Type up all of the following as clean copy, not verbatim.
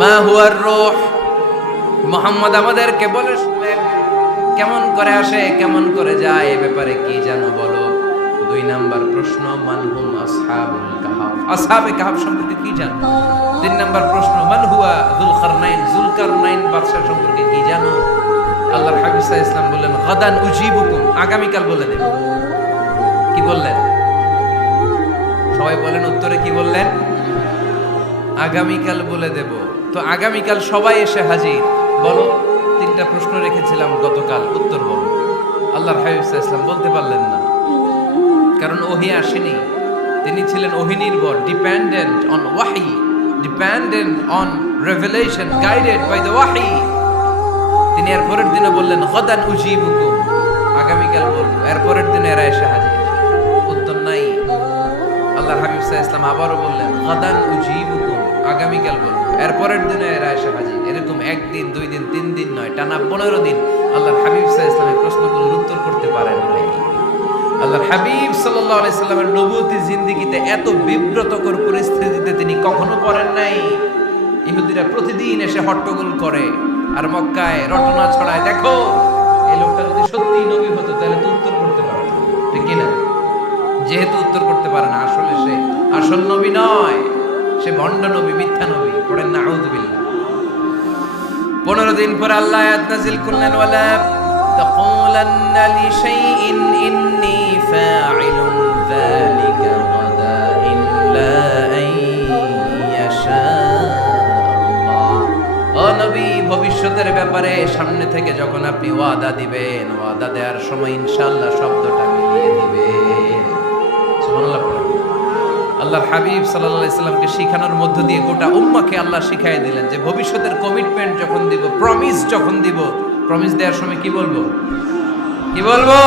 মা হুয়ার রূহ, মুহাম্মদ আমাদেরকে বলে কেমন করে আসে কেমন করে যায় এ ব্যাপারে কি জানো বলো। 2 নাম্বার প্রশ্ন, মান হুম আসহাবুল কাহাফ, আসহাবে কাহাফ সম্পর্কে কি জানো। 3 নাম্বার প্রশ্ন, মান হুয়া যুলকারনাইন বাদশা সম্পর্কে কি জানো। আল্লাহর হাবিব সাল্লাল্লাহু আলাইহি ওয়াসাল্লাম বললেন গাদান উজিবুকুম, আগামীকাল বলে দেব। কি বললেন? সবাই বলেন উত্তরে কি বললেন? আগামীকাল বলে দেব। তো আগামীকাল সবাই এসে হাজির। বলো 3টা প্রশ্ন রেখেছিলাম গতকাল, উত্তর বলো। আল্লাহর হাবিব সাল্লাল্লাহু আলাইহি ওয়াসাল্লাম বলতে পারলেন না, কারণ ওহী আসেনি। তিনি ছিলেন ওহী নির্ভর, ডিপেন্ডেন্ট অন ওয়াহি, dependent on revelation, guided by the ওয়াহি। তিনি এর পরের দিনে বললেন গাদান উজিবুকুম, আগামীকাল বলবো। এর পরের দিনে এরা এসে হাজির, উত্তর নাই। আল্লাহর হাবিব সাল্লাল্লাহু আলাইহি ওয়াসাল্লাম আবারও বললেন গাদান উজিবুকুম, আগামীকাল বলবো। এর পরের দিনে এরা এসে হাজির। এরকম 1 দিন 2 দিন 3 দিন নয়, টানা 15 দিন আল্লাহর হাবিব সাল্লাল্লাহু আলাইহি ওয়াসাল্লামের প্রশ্নগুলোর উত্তর করতে পারেন নাই। আল্লাহর হাবিব সাল্লাল্লাহু আলাইহি সাল্লামের নবুয়তি জিন্দেগিতে এত বিব্রতকর পরিস্থিতিতে তিনি কখনো পড়েন নাই। ইহুদিরা প্রতিদিন এসে হট্টগোল করে আর মক্কায় রটনা ছড়ায়, দেখো এই লোকটা যদি সত্যি নবী হতো তাহলে তো উত্তর করতে পারতো, ঠিক কি না? যেহেতু উত্তর করতে পারে না, আসলে সে আসল নবী নয়, সে ভণ্ড নবী, মিথ্যা নবী। পড়েন না আউযুবিল্লাহ। 15 দিন পর আল্লাহ আয়াত নাযিল করলেন ওয়ালা তাকুলান্না লিশাইইন ইন্নী ফাইলুন যালিকা গাদা ইল্লা আইয়াশা আল্লাহ। ও নবী, ভবিষ্যতের ব্যাপারে সামনে থেকে যখন আপনি ওয়াদা দিবেন, ওয়াদা দেওয়ার সময় ইনশাআল্লাহ শব্দটা মিলিয়ে দিবেন। সুবহানাল্লাহ পড়েন। আল্লাহর হাবিব সাল্লাল্লাহু আলাইহি সাল্লামকে শিখানোর মধ্য দিয়ে গোটা উম্মাহকে আল্লাহ শিখাই দিলেন যে ভবিষ্যতের কমিটমেন্ট যখন দিব, প্রমিস যখন দিব, প্রমিস দেওয়ার সময় কি বলবো? কি বলবো?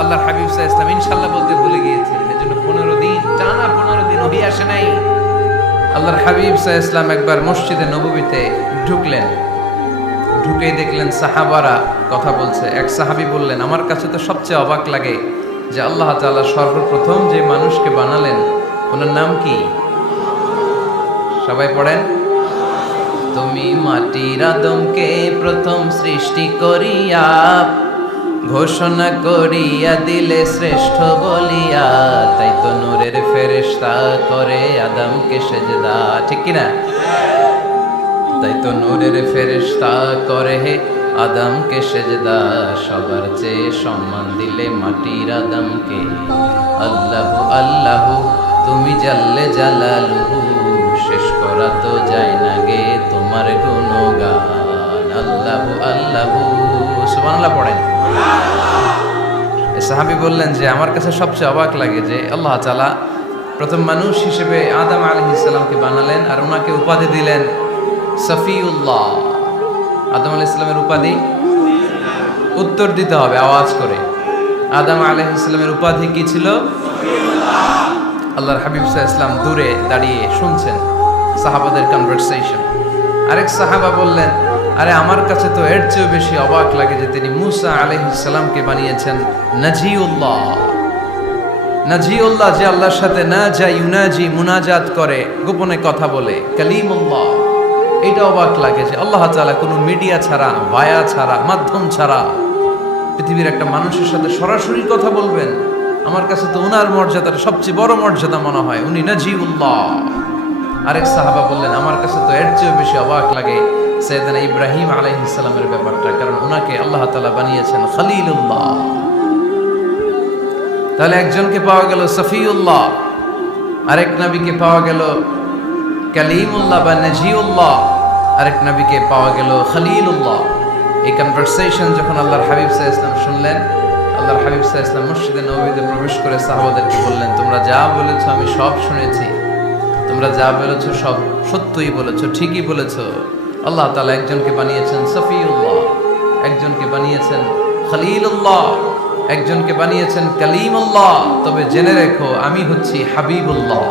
আল্লাহর হাবিব সাল্লাল্লাহু আলাইহি সাল্লাম ইনশাআল্লাহ বলতে ভুলে গিয়েছিলেন। এজন্য 15 দিন টানা 15 দিন ওহী আসে নাই। আল্লাহর হাবিব সাল্লাল্লাহু আলাইহি সাল্লাম একবার মসজিদে নববীতে ঢুকলেন, ঢুকেই দেখলেন সাহাবারা কথা বলছে। এক সাহাবী বললেন, আমার কাছে তো সবচেয়ে অবাক লাগে যে আল্লাহ তাআলা সর্বপ্রথম যে মানুষকে বানালেন ওনার নাম কি? সবাই পড়েন। তুমি মাটির আদমকে প্রথম সৃষ্টি করিয়া ঘোষণা করিয়া দিলে শ্রেষ্ঠ বলিয়া, তাই তো নূরের ফেরেশতা করে আদমকে সেজদা, ঠিক কি না? তাই তো নূরের ফেরেশতা করে আদমকে সেজদা, সবার চেয়ে সম্মান দিলে মাটির আদমকে। আল্লাহু আল্লাহু তুমি জাল্লে জালালুহু, শেষ করা তো যায় না গে তোমার গুণগান। আল্লাহু আল্লাহু, সুবহানাল্লাহ পড়েন। সাহাবী বললেন যে আমার কাছে সবচেয়ে অবাক লাগে যে আল্লাহ তাআলা প্রথম মানুষ হিসেবে আদম আলাইহিস সালামকে বানালেন আর ওনাকে উপাধি দিলেন সফিউল্লাহ। আদম আলাইহিস সালামের উপাধি উত্তর দিতে হবে আওয়াজ করে। আদম আলাইহিস সালামের উপাধি কি ছিল? আল্লাহর হাবিব সাল্লাল্লাহু আলাইহি ওয়াসাল্লাম দূরে দাঁড়িয়ে শুনছেন সাহাবাদের কনভারসেশন। আরেক সাহাবা বললেন, আরে আমার কাছে তো এর চেয়েও বেশি অবাক লাগে যে তিনি মূসা আলাইহিস সালামকে বানিয়েছেন নাজিউল্লাহ। নাজিউল্লাহ যে আল্লাহর সাথে না যা ইউনাজি মুনাজাত করে, গোপনে কথা বলে, কালিমুল্লাহ। এটা অবাক লাগে যে আল্লাহ তাআলা কোনো মিডিয়া ছাড়া, ভায়া ছাড়া, মাধ্যম ছাড়া পৃথিবীর একটা মানুষের সাথে সরাসরি কথা বলবেন। আমার কাছে তো ওনার মর্যাদাটা সবচেয়ে বড় মর্যাদা মনে হয়, উনি নাজিউল্লাহ। আরেক সাহাবা বললেন, আমার কাছে তো এর চেয়েও বেশি অবাক লাগে সাইয়েদনা ইব্রাহিম আলাইহিস সালামের ব্যাপারটা, কারণ ওনাকে আল্লাহ তাআলা বানিয়েছেন খলিলুল্লাহ। তাহলে একজনকে পাওয়া গেল সফিউল্লাহ, আরেক নবীকে পাওয়া গেল কালিমুল্লাহ বা নাজিউল্লাহ, আরেক নবীকে পাওয়া গেল খলিলুল্লাহ। এই কনভারসেশন যখন আল্লাহর হাবিব সাল্লাল্লাহু আলাইহি ওয়াসাল্লাম শুনলেন, আল্লাহর হাবিব সাল্লাল্লাহু আলাইহি ওয়াসাল্লাম মসজিদে নববীতে প্রবেশ করে সাহাবাদেরকে বললেন, তোমরা যা বলেছো আমি সব শুনেছি, তোমরা যা বলেছো সব সত্যই বলেছো, ঠিকই বলেছো। আল্লাহ তাআলা একজনকে বানিয়েছেন সফিউল্লাহ, একজনকে বানিয়েছেন খলিলুল্লাহ, একজনকে বানিয়েছেন কালিমুল্লাহ। তবে জেনে রেখো আমি হচ্ছি হাবিবুল্লাহ,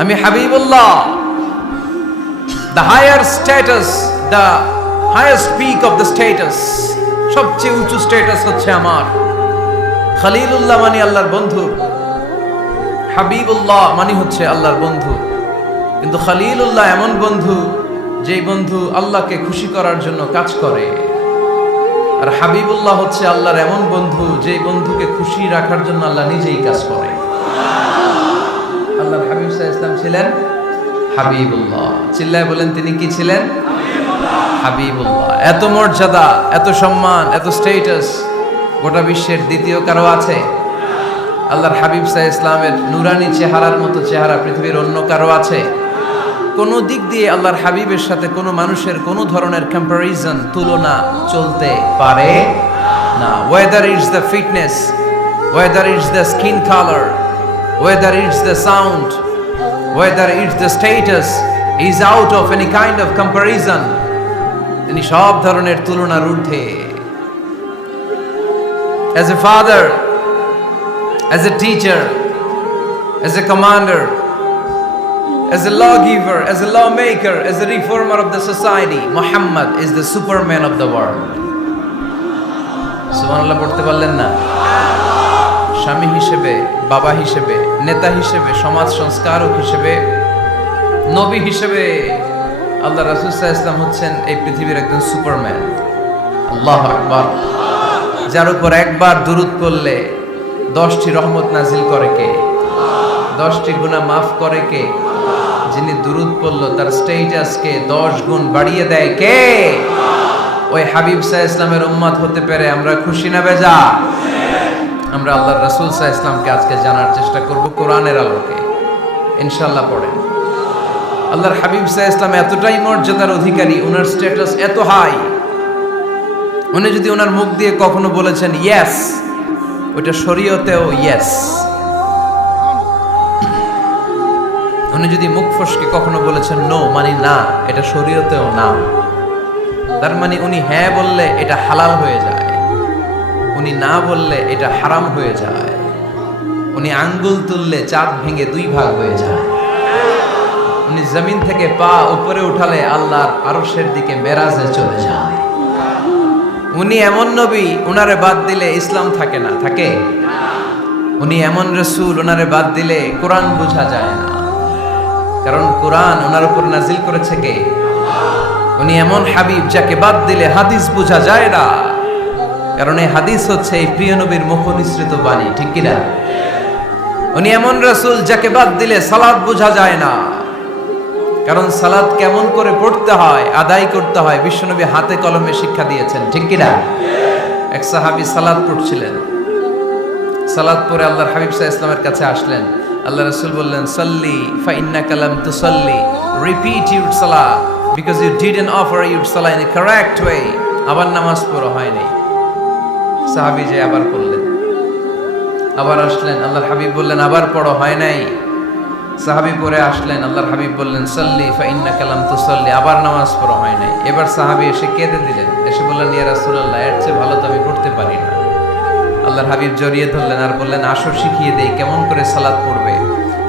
আমি Habibullah. The higher status, the highest peak of the status, সবচেয়ে উঁচু স্ট্যাটাস হচ্ছে আমার। খলিলুল্লাহ মানে আল্লাহর বন্ধু, হাবিবুল্লাহ মানে হচ্ছে আল্লাহর বন্ধু। কিন্তু খলিলুল্লাহ এমন বন্ধু, যেই বন্ধু আল্লাহকে খুশি করার জন্য কাজ করে। আর হাবিবুল্লাহ হচ্ছে আল্লাহর এমন বন্ধু, যেই বন্ধুকে খুশি রাখার জন্য আল্লাহ নিজেই কাজ করে। আল্লাহর হাবিব সাল্লাল্লাহু আলাইহি ওয়াসাল্লাম ছিলেন হাবিবুল্লাহ। চিল্লায় বলেন, তিনি কি ছিলেন? হাবিবুল্লাহ। এত মর্যাদা, এত সম্মান, এত স্ট্যাটাস গোটা বিশ্বের দ্বিতীয় কারো আছে? আল্লাহর হাবিব সাল্লাল্লাহু আলাইহি ওয়াসাল্লামের নুরানি চেহারার মতো চেহারা পৃথিবীর অন্য কারো আছে? কোনো দিক দিয়ে আল্লাহর হাবিবের সাথে কোনো মানুষের কোনো ধরনের কম্প্যারিজন, তুলনা চলতে পারে না। Whether it's the fitness, whether it's the skin colour, whether it's the sound, whether it's the status, is out of any kind of comparison. তিনি সব ধরনের তুলনার ঊর্ধ্বে। As a father, as a teacher, as a commander, as a lawgiver, as a lawmaker, as a reformer of the society, Muhammad is the superman of the world. সুবহানাল্লাহ পড়তে পারলেন না? স্বামী হিসেবে, বাবা হিসেবে, নেতা হিসেবে, সমাজ সংস্কারক হিসেবে, নবী হিসেবে আল্লাহ রাসূল সাল্লাল্লাহু আলাইহি ওয়াসাল্লাম হচ্ছেন এই পৃথিবীর একজন সুপারম্যান। আল্লাহু আকবার। যার উপর একবার দুরূদ পড়লে 10টি রহমত নাজিল করে কে? 10টি গুনাহ মাফ করে কে? যিনি দুরূদ পড়লো তার স্ট্যাটাসকে 10 গুণ বাড়িয়ে দেয় কে? ওই হাবিব সাল্লাল্লাহু আলাইহি ওয়াসাল্লামের উম্মত হতে পেরে আমরা খুশি না বেজা? আমরা আল্লাহর রাসূল সাল্লাল্লাহু আলাইহি ওয়াসাল্লামকে আজকে জানার চেষ্টা করব কোরআনের আলোকে, ইনশাআল্লাহ। পড়েন। আল্লাহর হাবিব সাল্লাল্লাহু আলাইহি ওয়াসাল্লাম এতটাই মর্যাদার অধিকারী, ওনার স্ট্যাটাস এত হাই, উনি যদি ওনার মুখ দিয়ে কখনো বলেছেন ইয়েস, ওটা শরীয়তেও ইয়েস। উনি যদি মুখ ফসকে কখনো বলেছেন নো, মানে না, এটা শরীয়তেও না। তার মানে উনি হ্যাঁ বললে এটা হালাল হয়ে যায়, উনি না বললে এটা হারাম হয়ে যায়। উনি আঙ্গুল তুললে চাঁদ ভেঙে 2 ভাগ হয়ে যায়। উনি জমিন থেকে পা উপরে উঠালে আল্লাহর আরশের দিকে মেরাজে চলে যায়। উনি এমন নবী, উনারে বাদ দিলে ইসলাম থাকে না, থাকে? উনি এমন রাসূল, উনারে বাদ দিলে কোরআন বোঝা যায় না, কারণ কোরআন ওনার উপর নাজিল করেছে কে? উনি এমন হাবিব, যাকে বাদ দিলে হাদিস বোঝা যায় না, কারণ এই হাদিস হচ্ছে এই প্রিয় নবীর মুখনিসৃত বাণী, ঠিক কি না? উনি এমন রাসূল, যাকে বাদ দিলে সালাত বোঝা যায় না, কারণ সালাত কেমন করে পড়তে হয়, আদায় করতে হয় বিশ্বনবী হাতে কলমে শিক্ষা দিয়েছেন, ঠিক কি না? এক সাহাবী সালাত পড়ছিলেন, সালাত পড়ে আল্লাহর হাবিব সাল্লাল্লাহু আলাইহি ওয়াসাল্লামের কাছে আসলেন। আল্লাহ রাসূল বললেন, সাল্লি ফা ইন্নাকা লাম তুসাল্লি, রিপিট ইউর সালাত because you didn't offer your সালাত ইন এ কারেক্ট ওয়ে। আবার নামাজ পড়া হয় নাই। সাহাবী যে আবার পড়লেন, আবার আসলেন, আল্লাহর হাবিব বললেন আবার পড়া হয় নাই। সাহাবী পরে আসলেন, আল্লাহর হাবিব বললেন সাল্লি ফা ইন্নাকা লাম তুসাল্লি, আবার নামাজ পড়া হয় নাই। এবার সাহাবী এসে কেঁদে দিলেন, এসে বললেন ইয়া রাসূলুল্লাহ, এর চেয়ে ভালো তো আমি পড়তে পারি না। আল্লাহর হাবিব জড়িয়ে ধরলেন আর বললেন আসো শিখিয়ে দেই কেমন করে সালাত পড়বে।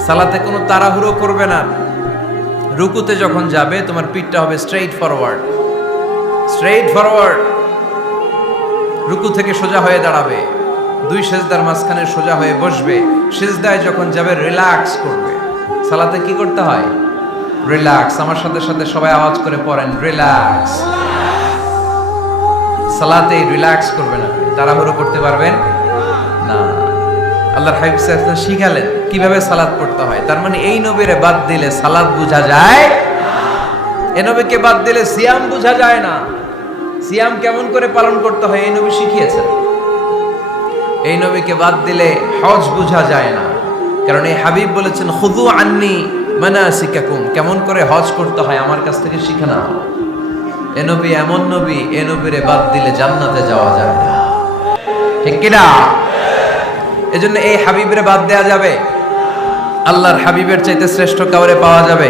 সালাতে কোনো তাড়াহুড়ো করবে না। রুকুতে যখন যাবে তোমার পিঠটা হবে স্ট্রেইট ফরওয়ার্ড, স্ট্রেইট ফরওয়ার্ড। রুকু থেকে সোজা হয়ে দাঁড়াবে, 2 সেজদার মাঝখানে সোজা হয়ে বসবে। সিজদায় যখন যাবে রিল্যাক্স করবে। সালাতে কি করতে হয়? রিল্যাক্স। আমার সাথে সাথে সবাই আওয়াজ করে পড়েন রিল্যাক্স। সালাতে রিল্যাক্স করবেন, আপনি তাড়াহুড়ো করতে পারবেন না। আল্লাহর হাবিব সাল্লাল্লাহু আলাইহি ওয়াসাল্লাম শিখালেন কিভাবে সালাত পড়তে হয়। তার মানে এই নবীরে বাদ দিলে সালাত বোঝা যায় না, এই নবীকে বাদ দিলে সিয়াম বোঝা যায় না। সিয়াম কেমন করে পালন করতে হয় এই নবী শিখিয়েছেন। এই নবীকে বাদ দিলে হজ বোঝা যায় না, কারণ এই হাবিব বলেছেন খুযু আন্নী মানাসিকাকুম, কেমন করে হজ করতে হয় আমার কাছ থেকে শিখে নাও। এ নবী এমন নবী, এ নবীরে বাদ দিলে জান্নাতে যাওয়া যায় না, ঠিক কি না? এজন্য এই হাবিবের বাদ দেয়া যাবে? আল্লাহর হাবিবের চাইতে শ্রেষ্ঠ কাউরে পাওয়া যাবে?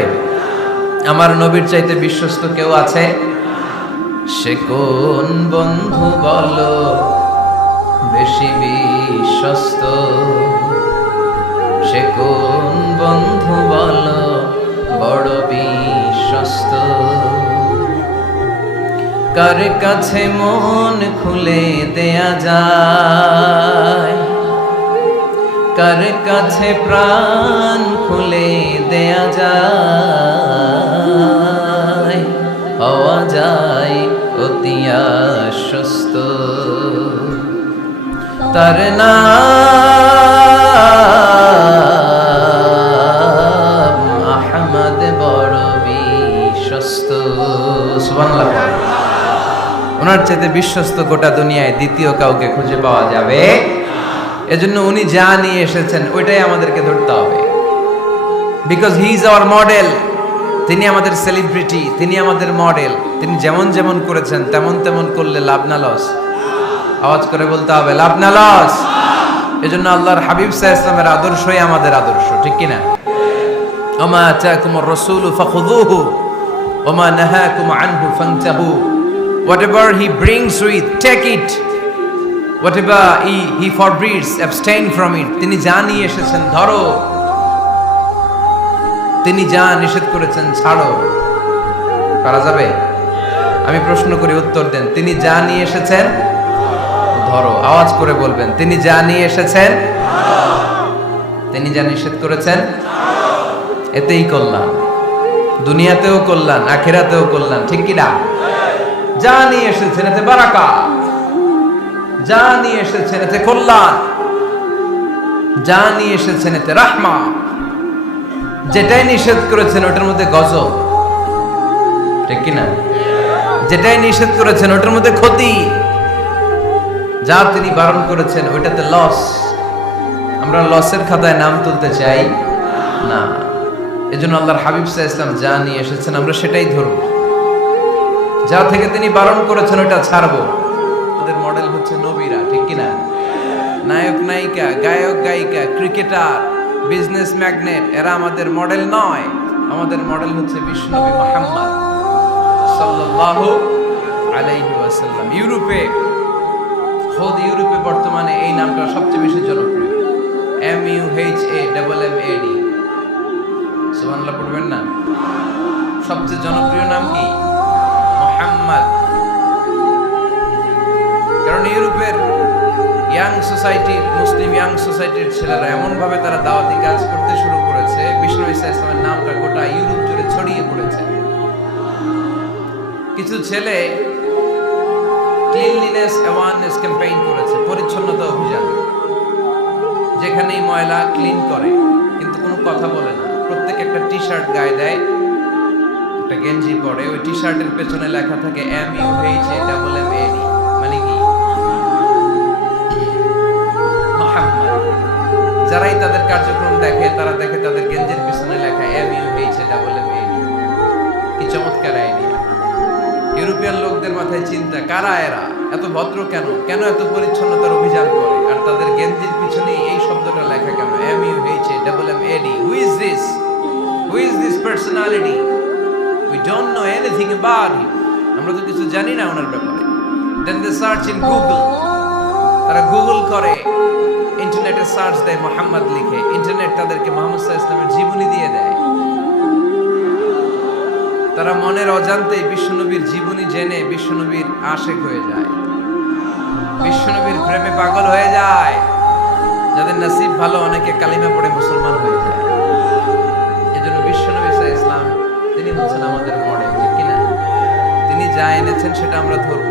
আমার নবীর চাইতে বিশ্বস্ত কেউ আছে? সে কোন বন্ধু বলো বেশি বিশ্বস্ত? সে কোন বন্ধু বলো বড় বিশ্বস্ত? কার কাছে মন খুলে দেয়া যায়, কার কাছে প্রাণ খুলে দেয়া যায়, হওয়া যায় অতি আশ্বস্ত। তার নাম আহমদ বড় বিশ্বস্ত। সুবহানাল্লাহ। ওনার চাইতে বিশ্বস্ত গোটা দুনিয়ায় দ্বিতীয় কাউকে খুঁজে পাওয়া যাবে। এজন্য উনি যা নিয়ে এসেছেন ওইটাই আমাদেরকে ধরতে হবে, because he is our model. তিনি আমাদের সেলিব্রিটি, তিনি আমাদের মডেল। তিনি যেমন যেমন করেছেন তেমন তেমন করলে লাভ না লস? আওয়াজ করে বলতে হবে লাভ না লস? এজন্য আল্লাহর হাবিব সাল্লাল্লাহু আলাইহি ওয়াসাল্লামের আদর্শই আমাদের আদর্শ, ঠিক কি না? ওমা আতাকুমুর রাসূলু ফাখুযুহু ওমা নাহাকুম আনহু ফান্তাহু। Whatever he brings with, take it. Whatever he forbids, abstain from it. তিনি যা নিয়ে এসেছেন ধরো, তিনি যা নিষেধ করেছেন ছাড়ো। পারা যাবে? আমি প্রশ্ন করি, উত্তর দেন। তিনি যা নিয়ে এসেছেন ধরো। আওয়াজ করে বলবেন, তিনি যা নিয়ে এসেছেন, তিনি যা নিষেধ করেছেন, এতেই কল্যাণ। দুনিয়াতেও কল্যাণ, আখিরাতেও কল্যাণ, ঠিক কি না? যা নিয়ে এসেছেন এতে বারাকা, যা নিয়ে এসেছেন এতে কল্যাণ, যা নিয়ে এসেছেন এতে রাহমা। যেটাই নিষেধ করেছেন ওটার মধ্যে গজব, ঠিক কি না? যেটাই নিষেধ করেছেন ওটার মধ্যে ক্ষতি, যা তিনি বারণ করেছেন ওইটাতে লস। আমরা লসের খাতায় নাম তুলতে চাই না। এজন্য আল্লাহর হাবিব সাল্লাল্লাহু আলাইহি ওয়াসাল্লাম যা নিয়ে এসেছেন আমরা সেটাই ধরব, যা থেকে তিনি বারণ করেছেন ওটা ছাড়বো। আমাদের মডেল হচ্ছে নবীরা, ঠিক কি না? নায়ক নায়িকা, গায়ক গায়িকা, ক্রিকেটার, বিজনেস ম্যাগনেট, এরা আমাদের মডেল নয়। আমাদের মডেল হচ্ছে বিশ্বনবী মুহাম্মদ সাল্লাল্লাহু আলাইহি ওয়াসাল্লাম। ইউরোপে বর্তমানে এই নামটা সবচেয়ে বেশি জনপ্রিয়, MUHAMMAD। সুবহানাল্লাহ পড়বেন না? সবচেয়ে জনপ্রিয় নাম কি? মুহাম্মদ। কারণ ইউরোপের ইয়াং সোসাইটির, মুসলিম ইয়াং সোসাইটির ছেলেরা এমন ভাবে তারা দাওয়াতি কাজ করতে শুরু করেছে, বিশ্বনবী সাল্লাল্লাহু আলাইহি ওয়াসাল্লামের নামটা গোটা ইউরোপ জুড়ে ছড়িয়ে পড়েছে। কিছু ছেলে ক্লিনলিনেস অ্যাওয়ারনেস ক্যাম্পেইন করেছে, পরিচ্ছন্নতা অভিযান। যেখানেই ময়লা ক্লিন করে, কিন্তু কোনো কথা বলে না। প্রত্যেক একটা টি শার্ট গায়ে দেয়, একটা গেঞ্জি পরে, ওই টি শার্টের পেছনে লেখা থাকে MUHAMMAD, মানে কি? মুহাম্মদ। যারাই তাদের কার্যক্রম দেখে তারা দেখে তাদের গেঞ্জির পেছনে লেখা MUHAMMAD। কি চমৎকার আইডিয়া! ইউরোপিয়ান লোকদের মাথায় চিন্তা, কারা এরা, এত ভদ্র কেন, কেন এত পরিচ্ছন্নতার অভিযান করে, আর তাদের গেঞ্জির পিছনে এই শব্দটা লেখা কেন, MUHAMMAD? Who is this? Who is this personality? We don't know anything about him. আমরা তো কিছু জানি না ওনার ব্যাপারে। Then they search in Google. তারা গুগল করে, ইন্টারনেটে সার্চ দেয় মুহাম্মদ লিখে। ইন্টারনেট তাদেরকে মুহাম্মদ সাল্লাল্লাহু আলাইহি ওয়াসাল্লামের জীবনী দিয়ে দেয়। তারা মনের অজান্তেই বিশ্বনবীর জীবনী জেনে বিশ্বনবীর আশিক হয়ে যায়, বিশ্বনবীর প্রেমে পাগল হয়ে যায়। যাদের নসিব ভালো, অনেকে কালিমা পড়ে মুসলমান হয়ে যায়। এজন্য বিশ্বনবী সাল্লাল্লাহু আলাইহি ওয়াসাল্লাম তিনি হচ্ছেন আমাদের মডেল, ঠিক কিনা? তিনি যা এনেছেন সেটা আমরা ধরব,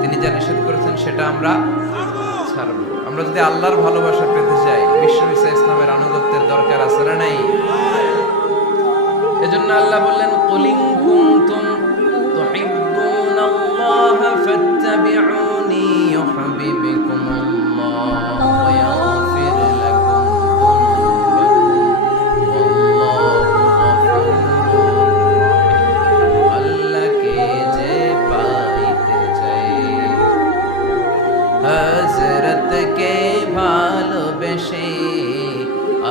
তিনি যা নিষেধ করেছেন সেটা আমরা ছাড়ব। আমরা যদি আল্লাহর ভালোবাসা পেতে চাই, বিশ্বনবী সাল্লাল্লাহু আলাইহি ওয়াসাল্লামের আনুগত্যের দরকার আছে না নাই? এজন্য আল্লাহ বললেন, কুল ইন কুনতুম তুহিব্বুনাল্লাহ ফাত্তাবিউনি ইউহিব্বুকুমুল্লাহ ওয়া ইয়াগফির লাকুম যুনুবাকুম ওয়াল্লাহু গফুরুর রাহিম। আল্লাহকে যে পাইতে চাই, হযরতকে ভালোবেসে,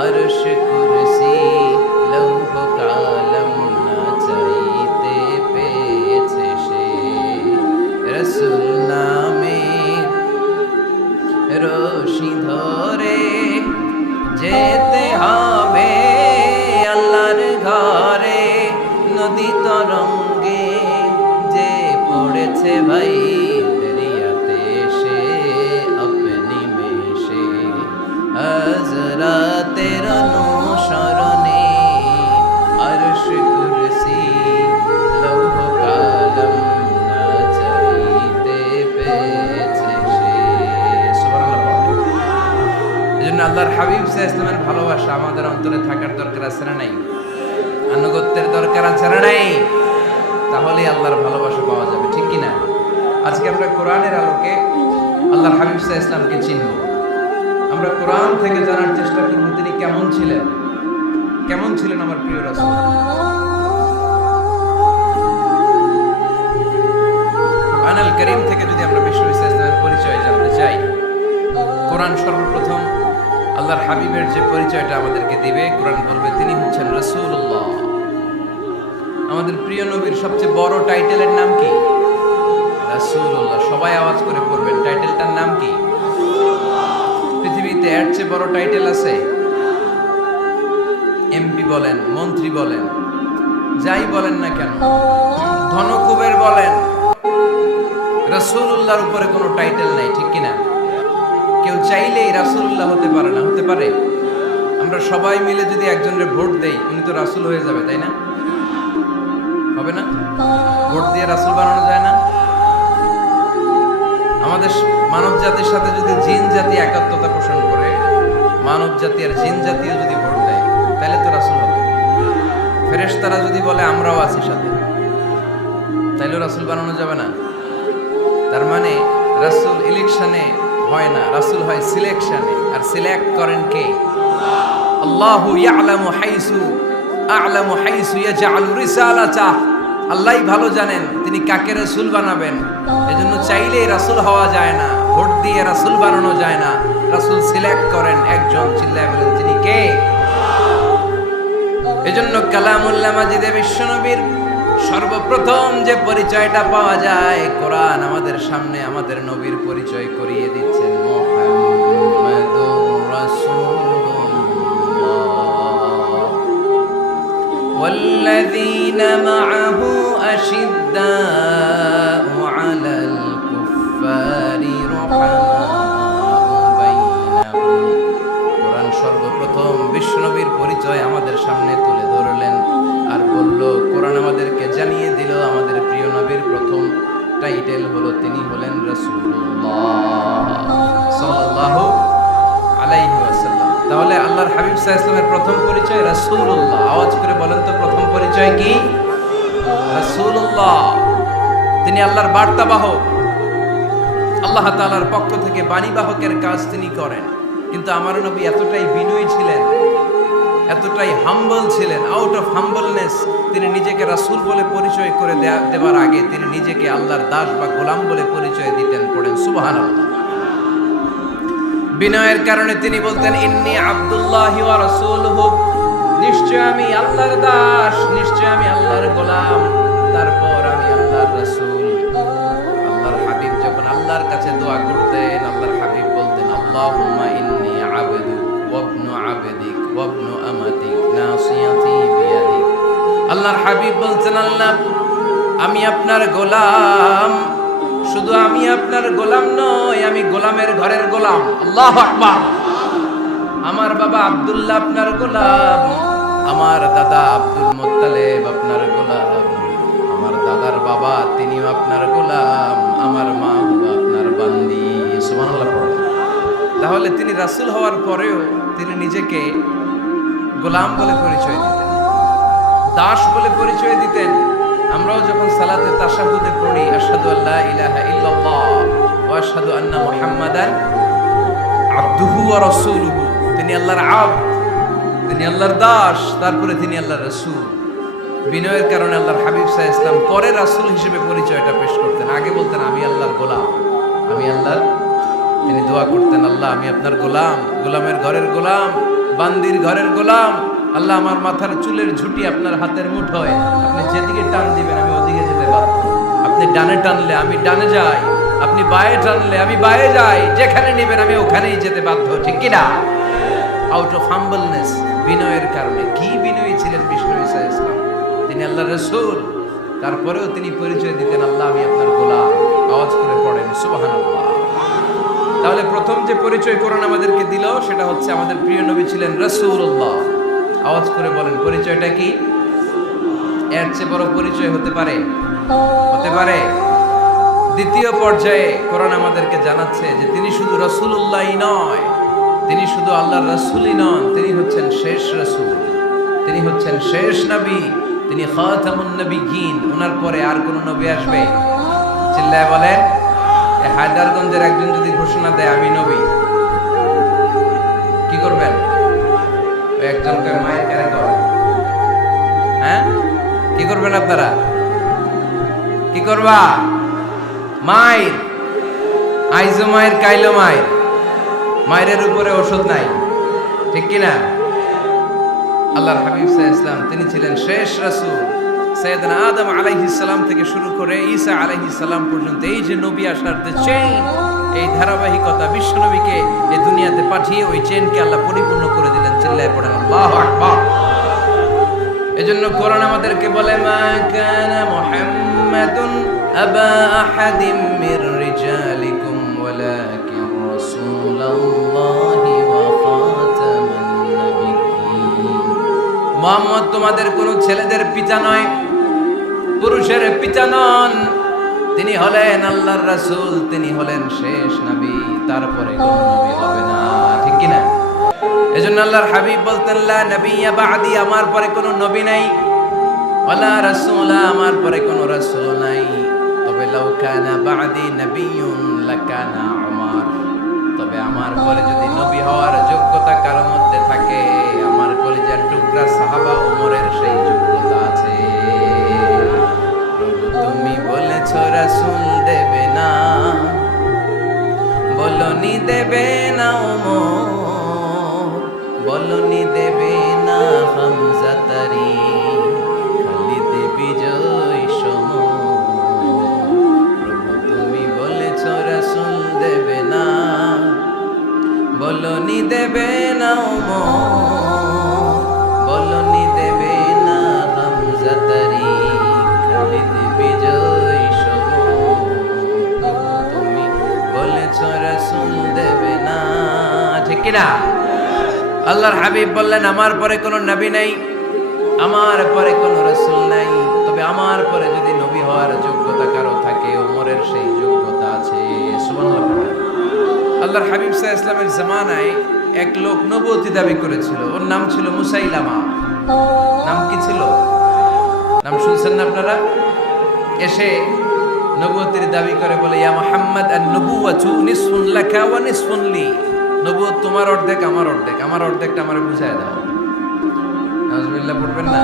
আরশ কুরসি লৌহ কালাম না চাইতে পেয়েছে সে। রাসূল নামে রশি ধরে যেতে হবে আল্লাহর ঘরে। নদী তরঙ্গে যে পড়েছে ভাই দরিয়াতে সে আপনি মেশে। সাল্লাল্লাহু আলাইহি ওয়াসাল্লামের ভালোবাসা আমাদের অন্তরে থাকার দরকার আছে না নাই? আনুগত্যের দরকার আছে না নাই? তাহলেই আল্লাহর ভালোবাসা পাওয়া যাবে, ঠিক কি না? আজকে আমরা কোরআনের আলোকে আল্লাহর হাবিব সাল্লাল্লাহু আলাইহি ওয়াসাল্লামকে চিনব। আমরা কোরআন থেকে জানার চেষ্টা করব তিনি কেমন ছিলেন। কেমন ছিলেন আমার প্রিয় রাসূল? কোরআনুল কারীম থেকে যদি আমরা বিশ্ব ইসলামের পরিচয় জানতে চাই, কোরআন সর্বপ্রথম আল্লাহর হাবিবের যে পরিচয়টা আমাদেরকে দিবে, কোরআন বলবে তিনি হচ্ছেন রাসূলুল্লাহ। আমাদের প্রিয় নবীর সবচেয়ে বড় টাইটেলের নাম কি? রাসূলুল্লাহ। সবাই আওয়াজ করে পড়বেন, টাইটেলটার নাম কি? পৃথিবীতে এর চেয়ে বড় টাইটেল আছে? এমপি বলেন, মন্ত্রী বলেন, যাই বলেন না কেন, ধনকুবের বলেন, রাসূলুল্লাহর উপরে কোনো টাইটেল নাই, ঠিক কিনা? কেউ চাইলেই রাসূলুল্লাহ হতে পারে না, হতে পারে? আমরা সবাই মিলে যদি একজনের ভোট দেই, উনি তো রাসূল হয়ে যাবে, তাই না? হবে না? ভোট দিয়ে রাসূল বানানো যায় না? আমাদের মানব জাতির সাথে যদি জিন জাতি একাত্মতা পোষণ করে, মানব জাতি আর জিন জাতিও যদি ভোট দেয়, তাহলে তো রাসূল হবে। ফেরেশতারা যদি বলে আমরাও আছি সাথে, তাইলেও রাসূল বানানো যাবে না? তার মানে রাসূল ইলেকশনে হয় না, রাসূল হয় সিলেকশনে। আর সিলেক্ট করেন কে? আল্লাহু ইয়ালামু হাইসু ইয়াজআলু রিসালাতাহ। আল্লাহই ভালো জানেন তিনি কাকে রাসূল বানাবেন। এজন্য চাইলেই রাসূল হওয়া যায় না, ভোট দিয়ে রাসূল বানানো যায় না। রাসূল সিলেক্ট করেন একজন, চিল্লায় বলেন তিনি কে? এজন্য কালামুল্লাহ মাজিদে বিশ্বনবীর সর্বপ্রথম যে পরিচয়টা পাওয়া যায়, কোরআন আমাদের সামনে আমাদের নবীর পরিচয় করিয়ে দিচ্ছেন, মুহাম্মাদুর রাসূলুল্লাহ ওয়াল্লাযীনা মাআহু আশিদ্দাউ আলাল কুফফারি রুহামাউ বাইনাহুম। কোরআন সর্বপ্রথম বিশ্বনবীর পরিচয় আমাদের সামনে তুলে ধরলেন আর বলল, কোরআন আমাদেরকে জানিয়ে দিল আমাদের প্রিয় নবীর প্রথম টাইটেল হলো তিনি হলেন রাসূলুল্লাহ সাল্লাল্লাহু আলাইহি ওয়াসাল্লাম। তাহলে আল্লাহর হাবিব সাল্লাল্লাহু আলাইহি ওয়াসাল্লামের প্রথম পরিচয় রাসূলুল্লাহ। আওয়াজ করে বলেন তো, প্রথম পরিচয় কি? রাসূলুল্লাহ। তিনি আল্লাহর বার্তাবাহক, আল্লাহ তাআলার পক্ষ থেকে বাণীবাহকের কাজ তিনি করেন। কিন্তু আমার নবী এতটাই বিনয়ী ছিলেন, এতটাই হাম্বল ছিলেন, আউট অফ হাম্বলনেস তিনি নিজেকে রাসূল বলে পরিচয় করে দেওয়ার আগে তিনি নিজেকে আল্লাহর দাস বা গোলাম বলে পরিচয় দিতেন। পড়েন সুবহানাল্লাহ। বিনয়ের কারণে তিনি বলতেন, ইন্নী আব্দুল্লাহি ওয়া রাসূলুহু, নিশ্চয় আমি আল্লাহর দাস, নিশ্চয় আমি আল্লাহর গোলাম, তারপর আমি আল্লাহর রাসূল। আল্লাহর হাবিব যখন আল্লাহর কাছে দোয়া করতেন, আল্লাহর হাবিব বলতেন, আল্লাহুম্মা ইন্নী আবদুক ওয়া ইবনু আবদিক ওয়া ইবনু আমাতিক নাসিয়াতি বিয়াদিক। আল্লাহর হাবিব বলতেন, আল্লাহ আমি আপনার গোলাম, শুধু আমি আপনার গোলাম নই, আমি গোলামের ঘরের গোলাম। আল্লাহু আকবার। আমার বাবা আব্দুল্লাহ আপনার গোলাম, আমার দাদা আব্দুল মুত্তালিব আপনার গোলাম, আমার দাদার বাবা তিনিও আপনার গোলাম, আমার মা বাবা আপনার বান্দি। সুবহানাল্লাহ পড়েন। তাহলে তিনি রাসূল হওয়ার পরেও তিনি নিজেকে গোলাম বলে পরিচয় দিতেন, দাস বলে পরিচয় দিতেন। আমরাও যখন সালাতে তাশাহুদে পড়ি, আশহাদু আল্লা ইলাহা ইল্লাল্লাহ ওয়া আশহাদু আন্না মুহাম্মাদান আবদুহু ওয়া রাসূলুহু, তিনি আল্লাহর আবদ, তিনি আল্লাহর দাস, তারপরে তিনি আল্লাহর রাসূল। বিনয়ের কারণে আল্লাহর হাবিব সাল্লাল্লাহু আলাইহি ওয়াসাল্লাম পরে রাসূল হিসেবে পরিচয়টা পেশ করতেন। আগে বলতেন আমি আল্লাহর গোলাম, আমি আল্লাহর। তিনি দোয়া করতেন, আল্লাহ আমি আপনার গোলাম, গোলামের ঘরের গোলাম, বান্দির ঘরের গোলাম। আল্লাহ আমার মাথার চুলের ঝুঁটি আপনার হাতের মুঠোয়, আপনি যেদিকে টান দিবেন আমি ওদিকে যেতে বাধ্য। আপনি ডানে টানলে আমি ডানে যাই, আপনি বায়ে টানলে আমি বায়ে যাই, যেখানে নেবেন আমি ওখানেই যেতে বাধ্য, ঠিক কিনা? আউট অফ হাম্বলনেস, বিনয়ের কারণে। কি বিনয়ী ছিলেন বিষ্ণু ঈসা ইসলাম, তিনি আল্লাহর রাসূল, তারপরেও তিনি পরিচয় দিতেন আল্লাহ আমি আপনার গোলাম। আওয়াজ করে পড়েন সুবহানাল্লাহ। তাহলে প্রথম যে পরিচয় কোরআন আমাদেরকে দিল সেটা হচ্ছে আমাদের প্রিয় নবী ছিলেন রাসূলুল্লাহ। আওয়াজ করে বলেন পরিচয়টা কি? এর চেয়ে বড় পরিচয় হতে পারে? হতে পারে? দ্বিতীয় পর্যায়ে কোরআন আমাদেরকে জানাচ্ছে যে তিনি শুধু রাসূলুল্লাহই নয়, তিনি শুধু আল্লাহর রাসূলই নন, তিনি হচ্ছেন শেষ রাসূল, তিনি হচ্ছেন শেষ নবী, তিনি খাতামুন নবিয়্যিন। ওনার পরে আর কোন নবী আসবে? চিল্লায় বলেন। এই হায়দারগঞ্জের একজন যদি ঘোষণা দেয় আমি নবী, কি করবেন? ওই একজনকে মায়ের কেন করেন? হ্যাঁ, কি করবেন আপনারা? কি করবা? মায়ের আইজো মায়ের কাইলো মায়ের, মায়ের উপরে ওষুধ নাই, ঠিক কিনা? আল্লাহর হাবিব সাল্লাল্লাহু আলাইহি ওয়াসাল্লাম তিনি ছিলেন শেষ রাসূল। সাইয়েদনা আদম আলাইহিস সালাম থেকে শুরু করে ঈসা আলাইহিস সালাম পর্যন্ত এই যে নবী আসার যে চেইন, এই ধারাবাহিকতা, বিশ্ব নবীকে এই দুনিয়াতে পাঠিয়ে ওই চেইনকে আল্লাহ পরিপূর্ণ করে দিলেন। চিল্লায়ে পড়েন আল্লাহু আকবার। এজন্য কোরআন আমাদেরকে বলে মা কানা মুহাম্মাদুন আবা আহাদিম মির রিজালিকুম ওয়ালাকিন রাসূলুল্লাহি ওয়া খাতামান নাবিয়্যিন। মুহাম্মদ তোমাদের কোন ছেলেদের পিতা নয়, পুরুষের পিতা নন, তিনি হলেন আল্লাহর রাসূল, তিনি হলেন শেষ নবী, তারপরে কোন নবী হবে না, ঠিক কি না? এজন্য আল্লাহর হাবিব বলতেন লা নবিয়্যা বা'দি, আমার পরে কোনো নবী নাই, ওয়ালা রাসূলা, আমার পরে কোনো রাসূল নাই, তবে লাউ কানা বা'দি নবিয়্যুন লাকানা উমর, তবে আমার পরে যদি নবী হওয়ার যোগ্যতা কারো মধ্যে থাকে, আমার কলিজার টুকরা সাহাবা ওমরের সেই যোগ্যতা আছে। প্রভু তুমি বলেছো রাসূল দেবে না, বলনি দেবে না ওমর, বলনি দেবে না হামজা তারি, খালিদ বিজয় সমর। প্রভু তুমি বলেছো রাসূল দেবে না, বলনি দেবে না ওমর, বলনি দেবে না হামজা তারি, খালিদ বিজয় সমর। প্রভু তুমি বলেছো রাসূল দেবে না, ঠিক কি না? আল্লাহর হাবিব বললেন আমার পরে কোনো নবী নাই, আমার পরে কোনো রাসূল নাই, তবে আমার পরে যদি নবী হওয়ার যোগ্যতা কারো থাকে, ওমরের সেই যোগ্যতা আছে। সুবহানাল্লাহ। আল্লাহর হাবিব সাল্লাল্লাহু আলাইহি ওয়াসাল্লামের জামানায় এক লোক নবুয়তি দাবি করেছিল, ওর নাম ছিল মুসাইলামা। নাম কি ছিল? নাম শুনছেন না আপনারা? এসে নবুয়তির দাবি করে বলে ইয়া মুহাম্মদ আন-নবুওয়াতু নিসফুন লাকা ওয়া নিসফুন লি, নবুয়ত তোমার অর্ধেক আমার অর্ধেক, আমার অর্ধেকটা আমারে বুঝায় দাও। নাউজুবিল্লাহ পড়বেন না?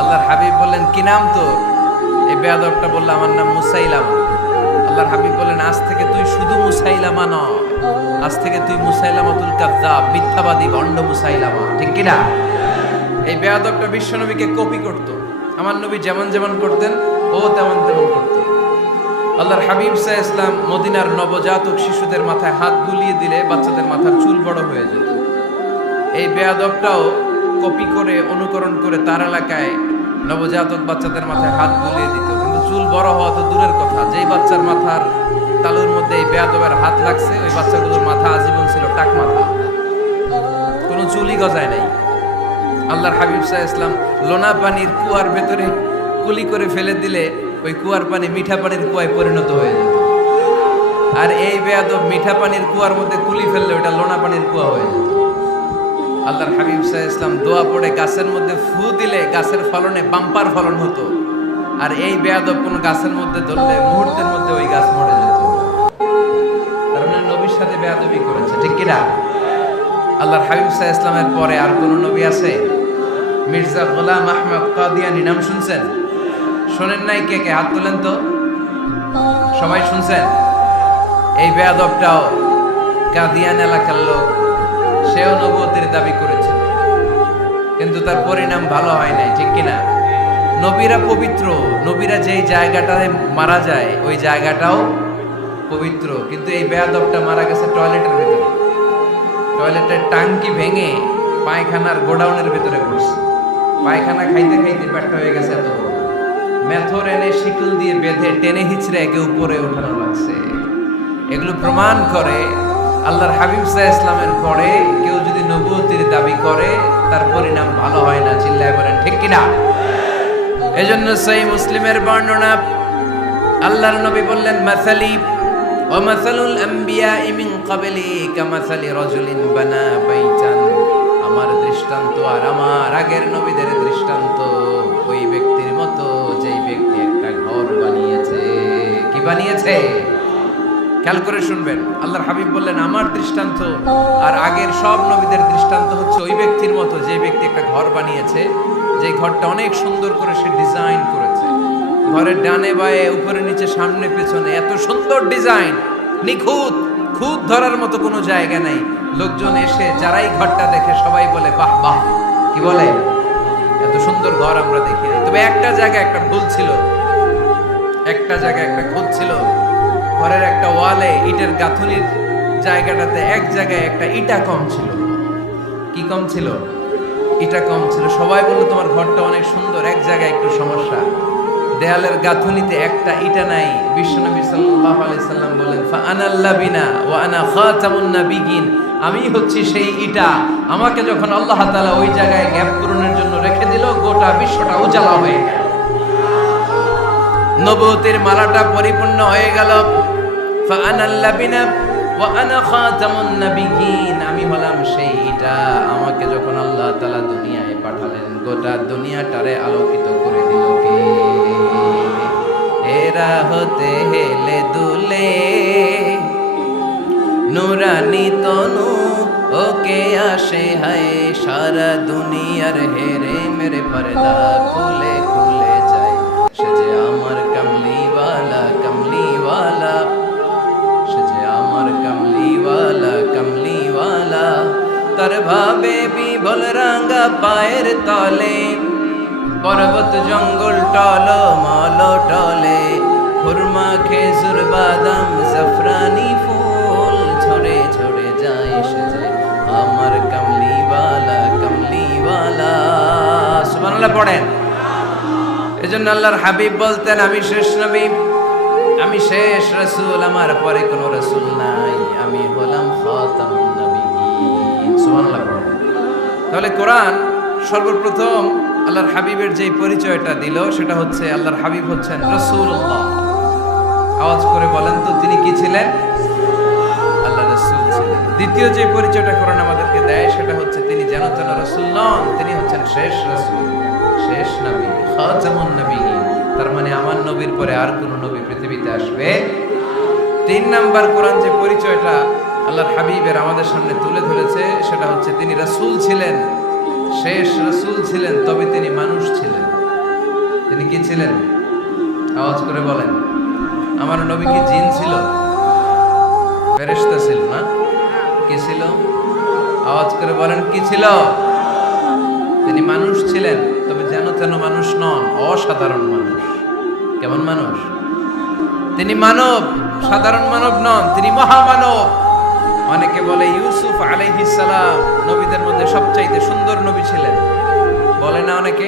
আল্লাহর হাবিব বললেন কি নাম তোর? এই বেয়াদবটা বলল আমার নাম মুসাইলামা। আল্লাহর হাবিব বললেন আজ থেকে তুই শুধু মুসাইলামা নয়, আজ থেকে তুই মুসাইলামাতুল কাযযাব, মিথ্যাবাদী ভণ্ড মুসাইলামা, ঠিক কি না? এই বেয়াদবটা বিশ্ব নবীকে কপি করত, আমার নবী যেমন যেমন করতেন ও তেমন তেমন করত। আল্লাহর হাবিব সাল্লাল্লাহু আলাইহি ওয়াসাল্লাম মদিনার নবজাতক শিশুদের মাথায় হাত বুলিয়ে দিলে বাচ্চাদের মাথার চুল বড় হয়ে যেত। এই বেয়াদবটাও কপি করে অনুকরণ করে তার এলাকায় নবজাতক বাচ্চাদের মাথায় হাত বুলিয়ে দিত, কিন্তু চুল বড় হওয়া তো দূরের কথা, যেই বাচ্চার মাথার তালুর মধ্যে এই বেয়াদবের হাত লাগছে ওই বাচ্চাগুলোর মাথা আজীবন ছিল টাক মাথা, কোনো চুলই গজায় নাই। আল্লাহর হাবিব সাল্লাল্লাহু আলাইহি ওয়াসাল্লাম লোনা পানির কুয়ার ভেতরে কুলি করে ফেলে দিলে ওই কুয়ার পানি মিঠা পানির কুয়ায় পরিণত হয়ে যেত, আর এই বেয়াদব মিঠা পানির কুয়ার মধ্যে কুলি ফেললে ওটা লোনা পানির কুয়া হয়ে যেত। আল্লাহর হাবিব সাল্লাল্লাহু আলাইহি ওয়াসাল্লাম দোয়া পড়ে গাছের মধ্যে ফু দিলে গাছের ফলনে বাম্পার ফলন হতো, আর এই বেয়াদব কোন গাছের মধ্যে ধরলে মুহূর্তের মধ্যে ওই গাছ মরে যেত। তার মানে নবীর সাথে বেয়াদবি করেছে, ঠিক কি না? আল্লাহর হাবিব সাল্লাল্লাহু আলাইহি ওয়াসাল্লামের পরে আর কোন নবী আছে? মির্জা গোলাম আহমদ কাদিয়ানী নাম শুনছেন? শোনেন নাই? কে কে হাত তোলেন তো, সবাই শুনছেন? এই বেয়াদবটাও কাদিয়ান এলাকার লোক, সেও নবুয়তের দাবি করেছিল, কিন্তু তার পরিণাম ভালো হয় নাই, ঠিক কিনা? নবীরা পবিত্র, নবীরা যেই জায়গাটায় মারা যায় ওই জায়গাটাও পবিত্র, কিন্তু এই বেয়াদবটা মারা গেছে টয়লেটের ভিতরে, টয়লেটের টাঙ্কি ভেঙে পায়খানার গোডাউনের ভিতরে পড়ছে, পায়খানা খাইতে খাইতে পেটটা হয়ে গেছে এত বড়, মেথর এনে শিকল দিয়ে বেঁধে টেনে হিচড়ে একে উপরে ওঠানো লাগছে। এগুলো প্রমাণ করে আল্লাহর হাবিব সাল্লাল্লাহু আলাইহি ওয়াসাল্লামের পরে কেউ যদি নবুয়তির দাবি করে তার পরিণাম ভালো হয় না, চিল্লায় বলেন ঠিক কিনা? এজন্য সহিহ মুসলিমের বর্ণনা, আল্লাহর নবী বললেন মাসালি ওয়ামাসালুল আম্বিয়াই মিন ক্বাবলি কামাসালি রাজুলিন বানা বাইতান, আমার দৃষ্টান্ত আর আমার আগের নবীদের দৃষ্টান্ত ওই ব্যক্তির মতো যেই ব্যক্তি একটা ঘর বানিয়েছে। কি বানিয়েছে? খেয়াল করে শুনবেন, আল্লাহর হাবিব বললেন আমার দৃষ্টান্ত আর আগের সব নবীদের দৃষ্টান্ত হচ্ছে ওই ব্যক্তির মতো যে ব্যক্তি একটা ঘর বানিয়েছে, যে ঘরটা অনেক সুন্দর করে সে ডিজাইন করেছে। ঘরের ডানে বায়ে উপরে নিচে সামনে পেছনে এত সুন্দর ডিজাইন, নিখুঁত, খুঁত ধরার মতো কোনো জায়গা নাই। লোকজন এসে যারাই ঘরটা দেখে সবাই বলে বাহ বাহ, কি বলে, এত সুন্দর ঘর আমরা দেখি নাই। তবে একটা জায়গায় একটা ভুল ছিল, একটা জায়গায় একটা খুঁত ছিল। ঘরের একটা ওয়ালে ইটের গাঁথুনির জায়গাটাতে এক জায়গায় একটা ইটা কম ছিল। কি কম ছিল? ইটা কম ছিল। সবাই বললো তোমার ঘরটা অনেক সুন্দর, এক জায়গায় একটু সমস্যা, দেয়ালের গাঁথুনিতে একটা ইটা নাই। বিশ্বনবী সাল্লাল্লাহু আলাইহি সাল্লাম বলেন ফাআনাল লাবিনা ওয়া আনা খাতামুন নাবিয়িন, আমি হচ্ছি সেই ইটা। আমাকে যখন আল্লাহ তাআলা ওই জায়গায় গ্যাপ পূরণের জন্য রেখে দিল, গোটা বিশ্বটা উজালা হয়ে গেল, নবুয়তের মালাটা পরিপূর্ণ হয়ে গেল। ফাআনাল লাবিনা ওয়া আনা খাতামুন নাবিয়িন, আমি হলাম সেই ইটা। আমাকে যখন আল্লাহ তাআলা দুনিয়ায় পাঠালেন, গোটা দুনিয়াটারে আলোকিত করে দিল কে? এরা হতে হেলে দুলে নুরানি তনু ওকে আসে হায়, সারা দুনিয়ার হেরে মেরে পর্দা খুলে খুলে যায়। সে যে আমার কামলিওয়ালা কামলিওয়ালা, সে যে আমার কামলিওয়ালা কামলিওয়ালা, তার ভাবে বিভল রাঙ্গা পায়ের তলে, পর্বত জঙ্গল টল মল টলে, খুরমা খেজুর বাদাম জাফরানি ফুল ঝরে ঝরে যায়। সে যে আমার কামলিওয়ালা কামলিওয়ালা। সুবহানাল্লাহ পড়েন। এজন্য আল্লাহর হাবিব বলতেন আমি শেষ নবী, আমি শেষ রাসূল, আমার পরে কোনো রাসূল নাই, আমি হলাম খাতামুন নাবিয়িন। সুবহানাল্লাহ পড়েন। তাহলে কোরআন সর্বপ্রথম আল্লাহর হাবিবের যে পরিচয়টা দিল সেটা হচ্ছে আল্লাহর হাবিব হচ্ছেন রাসূলুল্লাহ। আওয়াজ করে বলেন তো তিনি কি ছিলেন? আল্লাহর রাসূল ছিলেন। দ্বিতীয় যে পরিচয়টা কোরআন আমাদেরকে দেয় সেটা হচ্ছে তিনি যেন তেন রাসূল নন, তিনি হচ্ছেন শেষ রাসূল, শেষ নবী, খাতামুন নাবিয়িন। তার মানে আমার নবীর পরে আর কোনো নবী পৃথিবীতে আসবে। তিন নাম্বার কোরআন যে পরিচয়টা আল্লাহর হাবিবের আমাদের সামনে তুলে ধরেছে সেটা হচ্ছে তিনি রাসূল ছিলেন, শেষ রাসূল ছিলেন, তবে তিনি মানুষ ছিলেন। তিনি কি ছিলেন? আওয়াজ করে বলেন। আমার নবী কি জিন ছিল? ফেরেশতা ছিল না? কি ছিল? আওয়াজ করে বলেন কি ছিল? তিনি মানুষ ছিলেন, তবে যেন তেন মানুষ নন, অসাধারণ মানুষ। কেমন মানুষ? তিনি মানব, সাধারণ মানব নন, তিনি মহামানব। অনেকে বলে ইউসুফ আলাইহিস সালাম নবীদের মধ্যে সবচাইতে সুন্দর নবী ছিলেন, বলে না অনেকে?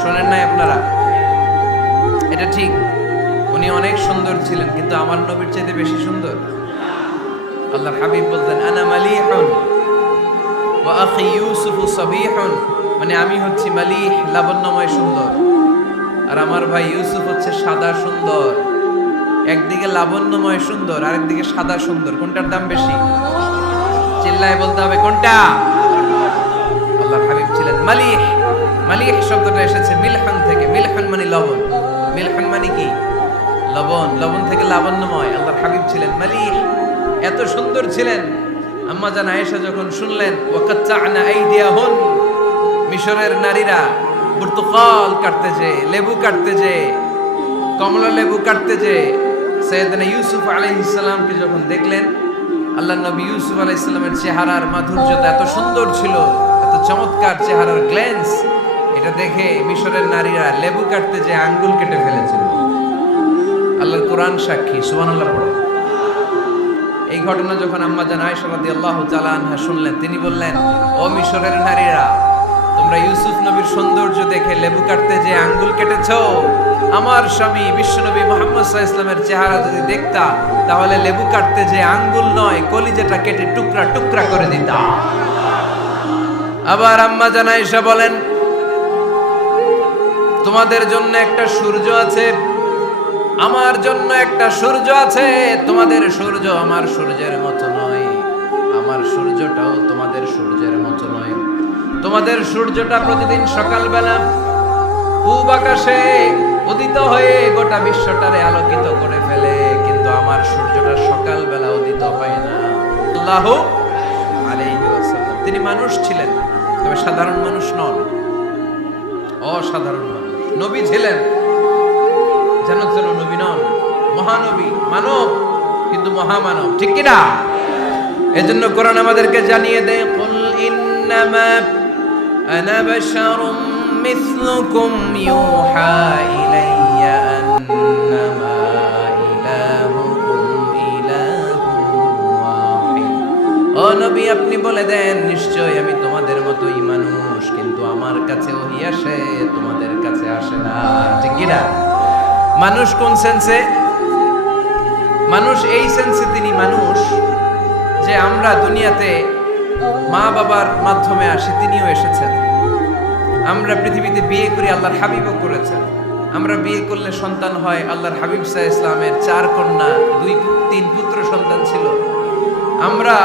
শোনেন নাই আপনারা? এটা ঠিক, উনি অনেক সুন্দর ছিলেন, কিন্তু আমার নবীর চাইতে বেশি সুন্দর। আল্লাহর হাবিব বলতেন আনা মালিহুন ওয়া আখি ইউসুফ সাবিহুন, মানে আমি হচ্ছি মালিহ, লাবণ্যময় সুন্দর, আর আমার ভাই ইউসুফ হচ্ছে সাদা সুন্দর। একদিকে লাবণ্যময় সুন্দর, আরেকদিকে সাদা সুন্দর, কোনটার দাম বেশি? চিল্লায় বলতে হবে কোনটা? আল্লাহর হাবিব ছিলেন মালিহ। মালিহ শব্দটা এসেছে মিলহান থেকে। মিলহান মানে লবণ, মিলহান মানে কি? লবণ। লবণ থেকে লাবণ্যময়। আল্লাহর হাবিব ছিলেন মালিহ, এত সুন্দর ছিলেন। আম্মা জান আয়েশা যখন শুনলেন ওয়াকাত্তা'না আইদিয়াহুন, মিশরের নারীরা বুর্তুকাল কাটতে যে, লেবু কাটতে যে, কমলা লেবু কাটতে যে, সাইয়েদনা ইউসুফ আলাইহিস সালামকে যখন দেখলেন, আল্লাহর নবী ইউসুফ আলাইহিস সালামের চেহারার মাধুর্যতা এত সুন্দর ছিল, এত চমৎকার চেহারার গ্ল্যান্স, এটা দেখে মিশরের নারীরা লেবু কাটতে যে আঙ্গুল কেটে ফেলেছিল। আল্লাহর কোরআন সাক্ষী। সুবহানাল্লাহ পড়ে। এই ঘটনা যখন আম্মা জান আয়েশা রাদিয়াল্লাহু তাআলা আনহা শুনলেন, তিনি বললেন ও মিশরের নারীরা, তোমরা ইউসুফ নবীর সৌন্দর্য দেখে লেবু কাটতে যে আঙ্গুল কেটেছো, আমার স্বামী বিশ্বনবী মুহাম্মদ সাল্লাল্লাহু আলাইহি ওয়াসাল্লামের চেহারা যদি দেখতা, তাহলে লেবু কাটতে যে আঙ্গুল নয়, কলিজাটা কেটে টুকরা টুকরা করে দিতা। আবার আম্মা জান আয়েশা বলেন, তোমাদের জন্য একটা সূর্য আছে, আমার জন্য একটা সূর্য আছে, তোমাদের সূর্য আমার সূর্যের মতো নয়, আমার সূর্যটাও তোমাদের সূর্যের মতো নয়। তোমাদের সূর্যটা প্রতিদিন সকালবেলা পূব আকাশে উদিত হয়ে গোটা বিশ্বটারে আলোকিত করে ফেলে, কিন্তু আমার সূর্যটা সকালবেলা উদিত হয় না। আল্লাহু আলাইহি ওয়াসাল্লাম তিনি মানুষ ছিলেন, তবে সাধারণ মানুষ নন, অসাধারণ মানুষ। নবী ছিলেন, যেন নবী নন, মহানবী, মানব কিন্তু মহামানব, ঠিক কিনা? এজন্য কোরআন আমাদেরকে জানিয়ে দেয়, কুল ইন্নামা আনা বাশারুম মিসলুকুম ইউহা ইলাইয়া আন্নামা ইলাহুকুম ইলাহুন ওয়াহিদ। ও নবী, আপনি বলে দেন, নিশ্চয় আমি তোমাদের মতোই মানুষ, কিন্তু আমার কাছে ওহী আসে, তোমাদের কাছে আসে না, ঠিক কিনা? মানুষ কোন সেন্সে? মানুষ এই সেন্সে তিনি মানুষ যে আমরা দুনিয়াতে মা বাবার মাধ্যমে আসি, তিনিও এসেছেন। আমরা পৃথিবীতে বিয়ে করি, আল্লাহর হাবিবও করেছেন। আমরা বিয়ে করলে সন্তান হয়, আল্লাহর হাবিব সাল্লাল্লাহু আলাইহি ইসলামের 4 কন্যা 2-3 পুত্র সন্তান ছিল। আমরা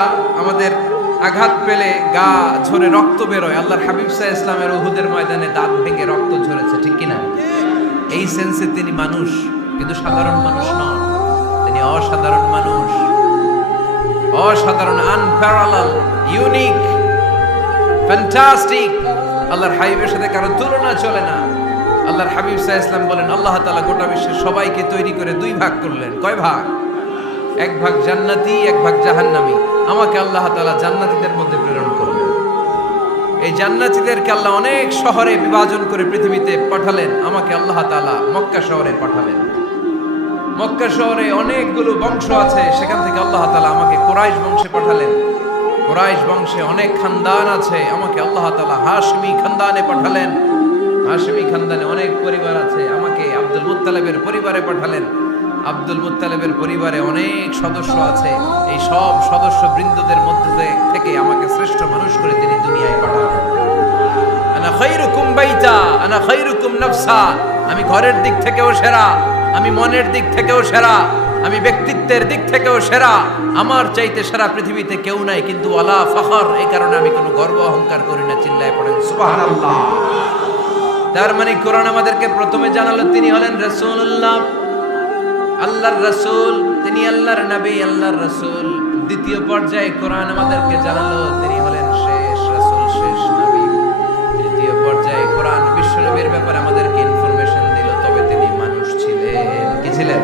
আমাদের আঘাত পেলে গা ঝরে রক্ত বেরোয়, আল্লাহর হাবিব সাল্লাল্লাহু আলাইহি ইসলামের উহুদের ময়দানে দাঁত ভেঙে রক্ত ঝরেছে, ঠিক কিনা? এই সেন্সে তিনি মানুষ, কিন্তু সাধারণ মানুষ নন, তিনি অসাধারণ মানুষ, অসাধারণ, আনপ্যারালাল, ইউনিক, ফ্যান্টাস্টিক। আল্লাহর হাবিবের সাথে কারো তুলনা চলে না। আল্লাহর হাবিব সাল্লাল্লাহু আলাইহি ওয়াসাল্লাম বলেন, আল্লাহ তাআলা গোটা বিশ্বের সবাইকে তৈরি করে 2 ভাগ করলেন। কয় ভাগ? 1 ভাগ জান্নাতি, 1 ভাগ জাহান্নামী। আমাকে আল্লাহ তাআলা জান্নাতীদের মধ্যে প্রেরণ করলেন। এই জান্নাতীদেরকে আল্লাহ অনেক শহরে বিভাজন করে পৃথিবীতে পাঠালেন, আমাকে আল্লাহ তাআলা মক্কা শহরে পাঠালেন। মক্কা শহরে অনেকগুলো বংশ আছে, সেখান থেকে আল্লাহ তাআলা আমাকে কুরাইশ বংশে পাঠালেন। কুরাইশ বংশে অনেক খানদান আছে, আমাকে আল্লাহ তাআলা হাশমি খানদানে পাঠালেন। হাশমি খানদানে অনেক পরিবার আছে, আমাকে আব্দুল মুত্তালিবের পরিবারে পাঠালেন। আব্দুল মুত্তালিবের পরিবারে অনেক সদস্য আছে, এই সব সদস্য বৃন্দদের মধ্যে থেকে আমাকে শ্রেষ্ঠ মানুষ করে তিনি দুনিয়ায় পাঠালেন। আনা খায়রুকুম বাইতা আনা খায়রুকুম নাফসা, আমি ঘরের দিক থেকেও সেরা, আমি মনের দিক থেকেও সেরা, আমি ব্যক্তিত্বের দিক থেকেও সেরা, আমার চাইতে সেরা পৃথিবীতে কেউ নাই, কিন্তু ওয়ালা ফখর, এই কারণে আমি কোনো গর্ব অহংকার করি না। চিল্লায় পড়েন সুবহানাল্লাহ। তার মানে কোরআন আমাদেরকে প্রথমে জানালো তিনি হলেন রাসূলুল্লাহ, আল্লাহর রাসূল, তিনি আল্লাহর নবী, আল্লাহর রাসূল। দ্বিতীয় পর্যায়ে কোরআন আমাদেরকে জানালো তিনি হলেন শেষ রাসূল, শেষ নবী। তৃতীয় পর্যায়ে কোরআন বিশ্বনবীর ব্যাপারে আমাদেরকে ইনফরমেশন দিল, তবে তিনি মানুষ ছিলেন। কি ছিলেন?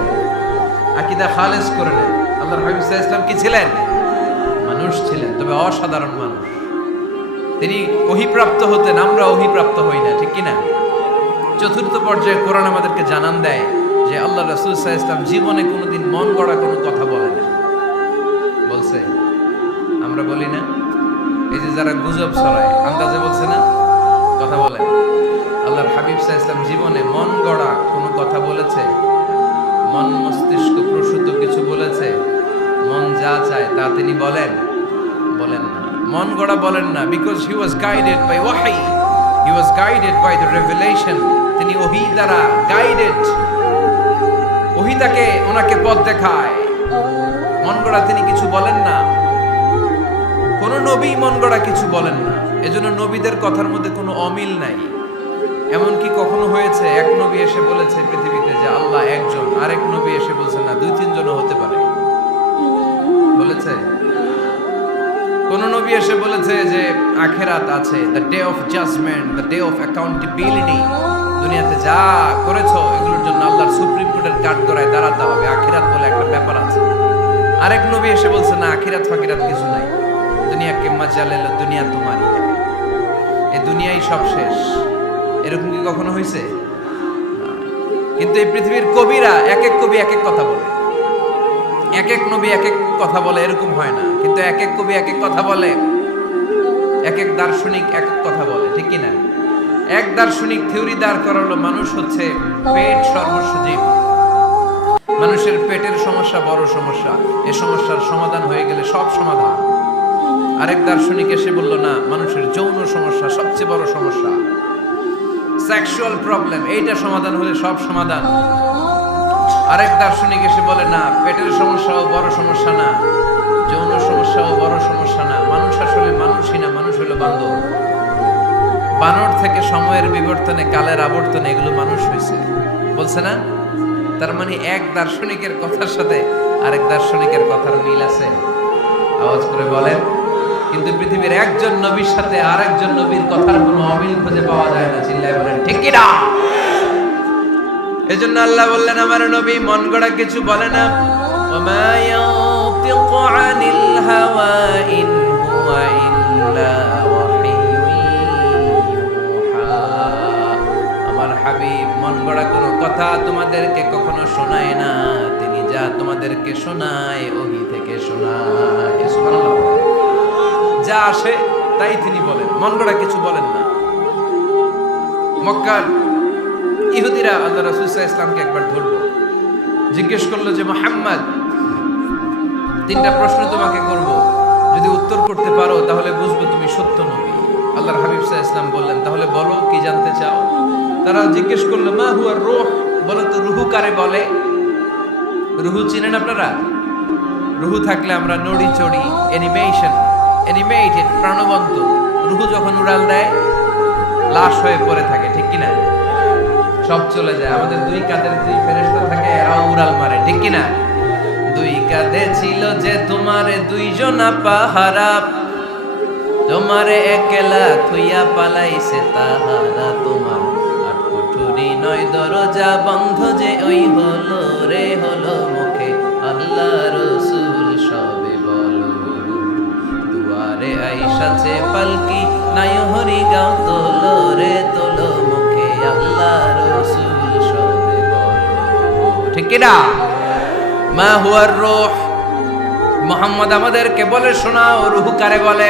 আকীদা খালেস করে নেন, আল্লাহর হাবিব সাল্লাল্লাহু আলাইহি ওয়াসাল্লাম কি ছিলেন? মানুষ ছিলেন, তবে অসাধারণ মানুষ। তিনি ওহীপ্রাপ্ত হতেন, আমরা ওহীপ্রাপ্ত হই না, ঠিক কি না? চতুর্থ পর্যায়ে কোরআন আমাদেরকে জানান দেয় যে আল্লাহ রাসূল সাল্লাল্লাহু আলাইহি ওয়াসাল্লাম জীবনে কোনোদিন মন গড়া কোনো কথা বলে না। বলছে? আমরা বলি না? এই যে যারা গুজব ছড়ায়, আন্দাজে বলছে না, কথা বলে। আল্লাহর হাবিব সাল্লাল্লাহু আলাইহি ওয়াসাল্লাম জীবনে মন গড়া কোনো কথা বলেছে? মন মস্তিষ্ক প্রসূত কিছু বলেছে? মন যা চায় তা তিনি বলেন? বলেন না, মন গড়া বলেন না। Because he was guided by ওয়াহি, he was guided by the revelation. তিনি ওহী দ্বারা গাইডেড, ওহী তাকে ওনাকে পথ দেখায়। মন গড়া তিনি কিছু বলেন না, কোন নবী মন গড়া কিছু বলেন না। এজন্য নবীদের কথার মধ্যে কোনো অমিল নাই। এমনকি কখনো হয়েছে এক নবী এসে বলেছে পৃথিবীতে যে আল্লাহ একজন, আরেক নবী এসে বলছে না 2-3 জনও হতে পারে? বলেছে? কোন নবী এসে বলেছে যে আখিরাত আছে, the day of judgment, the day of accountability, দুনিয়াতে যা করেছো এগুলোর জন্য আল্লাহর সুপ্রিম কোর্টের কাঠগড়ায় দাঁড়াতে হবে, আখিরাত বলে একটা ব্যাপার আছে? আরেক নবী এসে বলছে না, আখিরাত ফাকিরাত কিছু নাই, দুনিয়া কে মজা লেলো, দুনিয়া তোমারই, এই দুনিয়াই সব শেষ। এরকম কি কখনো হয়েছে? কিন্তু এই পৃথিবীর কবিরা এক এক কবি এক এক কথা বলে, এক এক নবী এক এক কথা বলে, এরকম হয় না। কিন্তু এক এক কবি এক এক কথা বলে, এক এক দার্শনিক এক এক কথা বলে, ঠিক কি না? এক দার্শনিক থিওরি দাঁড় করালো মানুষ হচ্ছে পেট সর্বস্ব জীব, মানুষের পেটের সমস্যা বড় সমস্যা, এই সমস্যার সমাধান হয়ে গেলে সব সমাধান। আরেক দার্শনিক এসে বলল না, মানুষের যৌন সমস্যা সবচেয়ে বড় সমস্যা, সেক্সুয়াল প্রবলেম, এইটা সমাধান হলে সব সমাধান। আরেক দার্শনিক এসে বলে না, পেটের সমস্যাও বড় সমস্যা না, যৌন সমস্যাও বড় সমস্যা না, মানুষ আসলে মানুষই না, মানুষ হলো বান্দর। বানর থেকে সময়ের বিবর্তনে, কালের আবর্তনে এগুলো মানুষ হয়েছে, বলছে না? তার মানে এক দার্শনিকের কথার সাথে আরেক দার্শনিকের কথার মিল আছে, আওয়াজ করে বলেন। কিন্তু পৃথিবীর একজন নবীর সাথে আরেকজন নবীর কথার কোনো অমিল খুঁজে পাওয়া যায় না, চিল্লায় বলেন ঠিক কি না? এজন্য আল্লাহ বললেন আমার নবী মন গড়া কিছু বলে না। ওমা ইয়ানতিকু আনিল হাওয়া ইন হুয়া ইল্লা ওয়াহিয়ুন ইউহা। আমার হাবিব মন গড়া কোনো কথা তোমাদেরকে কখনো শোনায় না, তিনি যা তোমাদেরকে শোনায় ওহী থেকে শোনায়। সুবহানাল্লাহ। যা আসে তাই তিনি বলেন, মন গড়া কিছু বলেন না। মক্কার ইহুদিরা আল্লাহ রাসূল সাল্লাল্লাহু আলাইহি ওয়াসাল্লামকে একবার ধরলো, জিজ্ঞেস করলো যে মুহাম্মদ, তিনটা প্রশ্ন তোমাকে করব, যদি উত্তর করতে পারো তাহলে বুঝবো তুমি সত্য নবী। আল্লাহর হাবিব সাল্লাল্লাহু আলাইহি ওয়াসাল্লাম বললেন, তাহলে বলো কি জানতে চাও? তারা জিজ্ঞেস করলো মা হুয়া রূহ, বলো তো রূহ কারে বলে? রূহ চিনেন আপনারা? রূহ থাকলে আমরা নড়ি চড়ি, অ্যানিমেটেড, প্রাণবন্ত। রূহ যখন উড়াল দেয় লাশ হয়ে পড়ে থাকে, ঠিক কিনা? সব চলে যায়। আমাদের দুই কাঁধের দুই ফেরেশতা থাকে, এরাও উড়াল মারে, ঠিক কিনা? দুই কাঁধে ছিল যে তোমারে দুইজনা পাহারা, তোমারে একলা থুইয়া পালাইছে তাহারা, তোমার আট কুঠুরি নয় দরজা বন্ধ যে ওই হলো রে হলো মুখে আল্লাহ রাসূল সবে বলো, দুয়ারে আইসাছে পালকি নাই হরি গাও তোলো রে তোলো মুখে আল্লাহ রাসূল সবে বলো, ঠিক কি না? মা হুয়ার রূহ, মুহাম্মদ আমাদেরকে বলে শোনাও রূহ কারে বলে,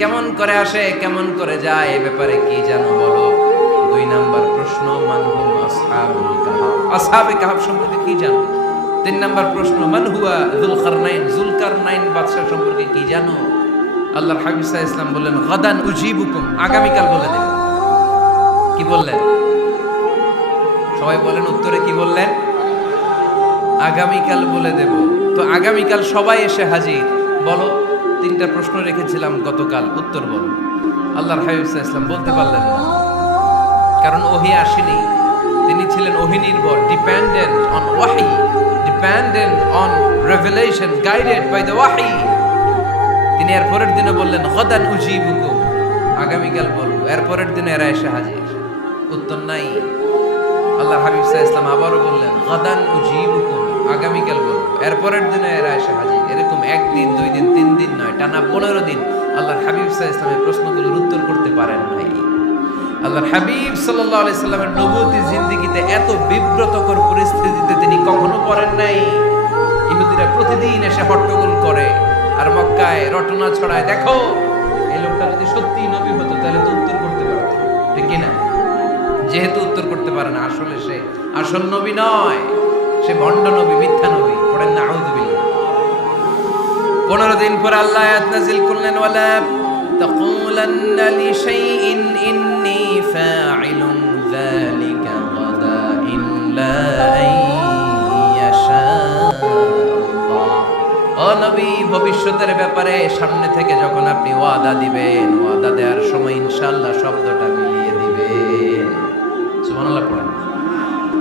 কেমন করে আসে, কেমন করে যায়, এ ব্যাপারে কি জানো বলো। দুই নাম্বার প্রশ্ন মান হুম আসহাবুল কাহফ, আসহাবে কাহফ সম্পর্কে কি জানো? তিন নাম্বার প্রশ্ন মান হুয়া যুলকারনাইন বাদশা সম্পর্কে কি জানো? আল্লাহর হাবিব সাল্লাল্লাহু আলাইহি ওয়াসাল্লাম বললেন গাদান উজিবুকুম, আগামীকাল বলে দেব। কি বললেন? সবাই বলেন উত্তরে কি বললেন? আগামীকাল বলে দেব। তো আগামীকাল সবাই এসে হাজির। বলো, তিনটা প্রশ্ন রেখেছিলাম গতকাল, উত্তর বলো। আল্লাহর হাবিব সাল্লাল্লাহু আলাইহি ওয়াসাল্লাম বলতে পারলেন না, কারণ ওহী আসেনি। তিনি ছিলেন ওহী নির্ভর, ডিপেন্ডেন্ট অন ওয়াহি, dependent on revelation, guided by the ওয়াহি। তিনি এর পরের দিনে বললেন গাদান উজিবুকুম, আগামীকাল বলবো। এর পরের দিনে এরা এসে হাজির, উত্তর নাই। আল্লাহর হাবিব সাল্লাল্লাহু আলাইহি ওয়াসাল্লাম আবারও বললেন গাদান উজিবুকুম, আগামীকাল বলবো। এর পরের দিনে এরা এসে হাজির। এরকম একদিন, দুই দিন, তিন দিন নয়, টানা 15 দিন আল্লাহর হাবিব সাল্লাল্লাহু আলাইহি ওয়াসাল্লামের প্রশ্নগুলোর উত্তর করতে পারেন নাই। আল্লাহর হাবিব সাল্লাল্লাহু আলাইহি সাল্লামের নবুয়তি জিন্দেগিতে এত বিব্রতকর পরিস্থিতিতে তিনি কখনো পড়েন নাই। ইহুদিরা প্রতিদিন এসে হট্টগোল করে আর মক্কায় রটনা ছড়ায়, দেখো এই লোকটা যদি সত্যি নবী হতো তাহলে তো উত্তর করতে পারতো, ঠিক কি না? যেহেতু উত্তর করতে পারে না, আসলে সে আসল নবী নয়, সে ভণ্ড নবী, মিথ্যা নবী। পড়েন না আউযু বিল্লাহ। 15 দিন পর আল্লাহ আয়াত নাযিল করলেন ওয়ালা তাকুলান্না লিশাইইন ইন্নী ফাইলুন যালিকা গাদা ইল্লা আইয়াশা আল্লাহ। ও নবী, ভবিষ্যতের ব্যাপারে সামনে থেকে যখন আপনি ওয়াদা দিবেন, ওয়াদা দেওয়ার সময় ইনশাআল্লাহ শব্দটা মিলিয়ে দিবেন। সুবহানাল্লাহ পড়েন।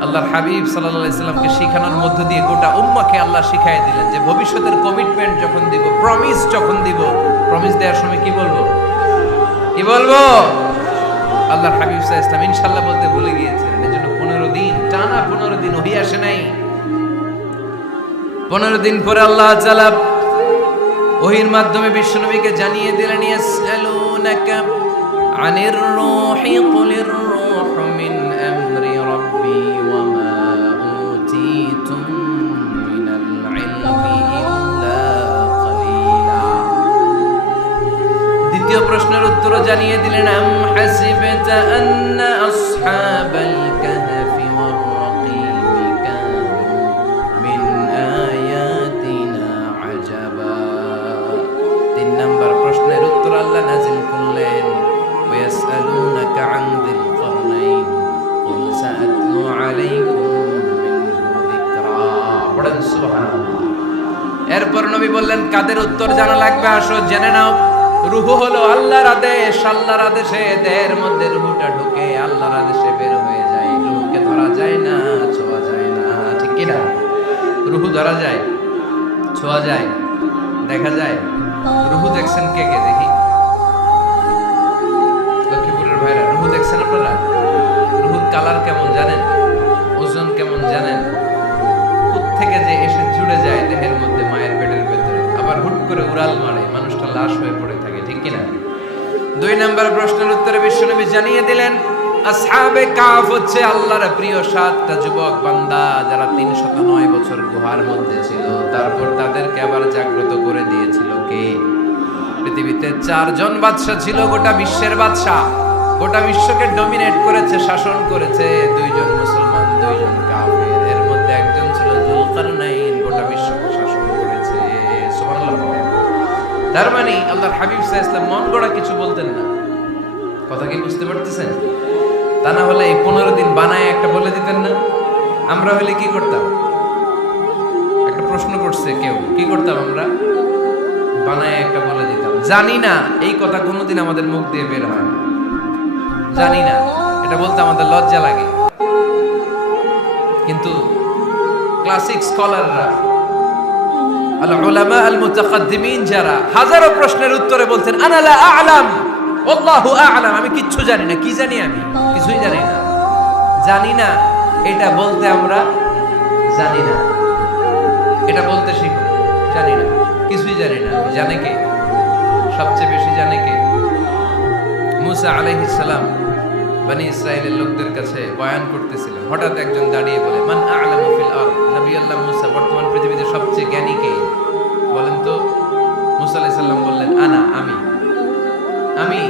আল্লাহর হাবিব সাল্লাল্লাহু আলাইহি সাল্লামকে শিখানোর মধ্য দিয়ে গোটা উম্মাহকে আল্লাহ শিখাই দিলেন যে ভবিষ্যতের কমিটমেন্ট যখন দিব, প্রমিস যখন দিব, প্রমিস দেওয়ার সময় কি বলবো? কি বলবো? আল্লাহর হাবিব সাল্লাল্লাহু আলাইহি সাল্লাম ইনশাআল্লাহ বলতে ভুলে গিয়েছিলেন। এজন্য 15 দিন, টানা 15 দিন ওহী আসে নাই। 15 দিন পরে আল্লাহ তাআলা ওহীর মাধ্যমে বিশ্বনবীকে জানিয়ে দিলেন ইয়াসআলুনাকা আনির রূহি কুলির রূহু মিন আমরি রাব্বি ওয়া মা উতীতুম মিনাল ইলমি ইল্লা কালিলা। দ্বিতীয় প্রশ্নের উত্তর জানিয়ে দিলেন আম হাসিবতা আন্না আসহাবাল কাহফি ওয়ার রাকিমি কানু মিন আয়াতিনা আজাবা। 3 নাম্বার প্রশ্নের উত্তর আল্লাহ নাযিল করলেন ওয়ায়াসআলুনাকা আন যিল কারনাইন কুল সাআতলু আলাইকুম মিনহু যিকরা। বলেন সুবহানাল্লাহ। এরপর নবী বললেন কাদের উত্তর জানা লাগবে, আসো জেনে নাও। রূহ হলো আল্লাহর আদেশ, আল্লাহর আদেশে দেহের মধ্যে রূহটা ঢুকে আল্লাহর আদেশে বের হয়ে যায়। রূহকে ধরা যায় না, ছোঁয়া যায় না, ঠিক কি না? রূহ ধরা যায়, ছোঁয়া যায়, দেখা যায়? রূহ দেখছেন কে কে? দেখি লক্ষ্মীপুরের ভাইরা, রূহ দেখছেন আপনারা? রূহুর কালার কেমন জানেন? ওজন কেমন জানেন? থেকে যে এসে জুড়ে যায় দেহের মধ্যে মায়ের পেটের ভেতরে, আবার হুট করে উড়াল মারে, মানুষটা লাশ হয়ে পড়ে থাকে, ঠিক কিনা? 2 নম্বর প্রশ্নের উত্তরে বিশ্বনবী জানিয়ে দিলেন আসহাবে কাফ হচ্ছে আল্লাহর প্রিয় 7টা যুবক বান্দা যারা 309 বছর গুহার মধ্যে ছিল। তারপর তাদেরকে আবার জাগ্রত করে দিয়েছিল কে? পৃথিবীতে 4 জন বাদশা ছিল, গোটা বিশ্বের বাদশা, গোটা বিশ্বকে ডমিনেট করেছে, শাসন করেছে। 2 জন মুসলমান, 2 জন কাফের। এর মধ্যে একজন ছিল যুলকারনাইন, গোটা বিশ্বকে শাসন করেছে। সুবহানাল্লাহ। তার মানে আল্লাহর হাবিব সাল্লাল্লাহু আলাইহি ওয়াসাল্লাম মন গড়া কিছু বলতেন না। কথা কি বুঝতে পারতেছেন? তা না হলে এই 15 দিন বানায় একটা বলে দিতেন না? আমরা হলে কি করতাম? একটা প্রশ্ন করছে কেউ, কি করতাম আমরা? বানায় একটা বলে দিতাম। জানি না এই কথা কোনোদিন আমাদের মুখ দিয়ে বের হয় না, জানি না, এটা বলতে আমাদের লজ্জা লাগে। কিন্তু ক্লাসিক স্কলাররা, আল উলামা আল মুতাকাদ্দিমিন যারা হাজারো প্রশ্নের উত্তরে বলতেন আনা লা আ'লাম আল্লাহু আ'লাম, আমি কিচ্ছু জানি না। কি জানি? আমি কিছুই জানি না। জানি না এটা বলতে আমরা জানি না, এটা বলতে শিখো। জানি না, কিছুই জানি না। জানে কে? সবচেয়ে বেশি জানে কে? মুসা আলাইহিস সালাম বনি ইসরাইলের লোকদের কাছে বয়ান করতেছিলেন। হঠাৎ একজন দাঁড়িয়ে বলে মান আ'লামু ফিল আরদ, নবী আল্লাহ মুসা বর্তমান পৃথিবীতে সবচেয়ে জ্ঞানী কে বলেন তো? মুসা আলাইহিস সালাম বললেন আনা, আমি আমি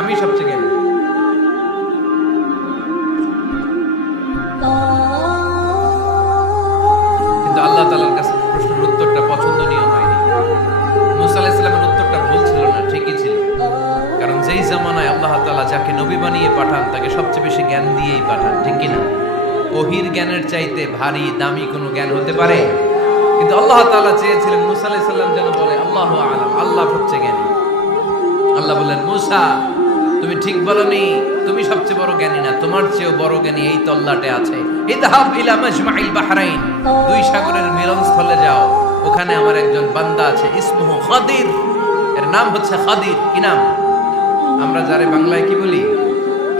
আমি সবচেয়ে জ্ঞানী। কিন্তু আল্লাহ তাআলার কাছে প্রশ্নের উত্তরটা পছন্দনীয় হয়নি। মুসা আলাইহিস সালামের উত্তরটা ভুল ছিল না, ঠিকই ছিল। কারণ যেই জামানায় আল্লাহ তাআলা যাকে নবী বানিয়ে পাঠান তাকে সবচেয়ে বেশি জ্ঞান দিয়েই পাঠান, ঠিক কি না? ওহির জ্ঞানের চাইতে ভারী দামি কোনো জ্ঞান হতে পারে? কিন্তু আল্লাহ তাআলা চেয়েছিলেন মুসা আলাইহিস সালাম যেন বলে আল্লাহু আ'লাম, আল্লাহ সবচেয়ে জ্ঞানী। আল্লাহ বললেন মুসা তুমি ঠিক বলনি, তুমি সবচেয়ে বড় জ্ঞানী না, তোমার চেয়েও বড় জ্ঞানী এই তল্লাটে আছে। ইযহাব ইলা মাজমাইল বাহরাইন, 2 সাগরের মিলনস্থলে যাও, ওখানে আমার একজন বান্দা আছে, ইসমুহু খাদির, এর নাম হচ্ছে খাদির। কি নাম? আমরা যারে বাংলায় কি বলি?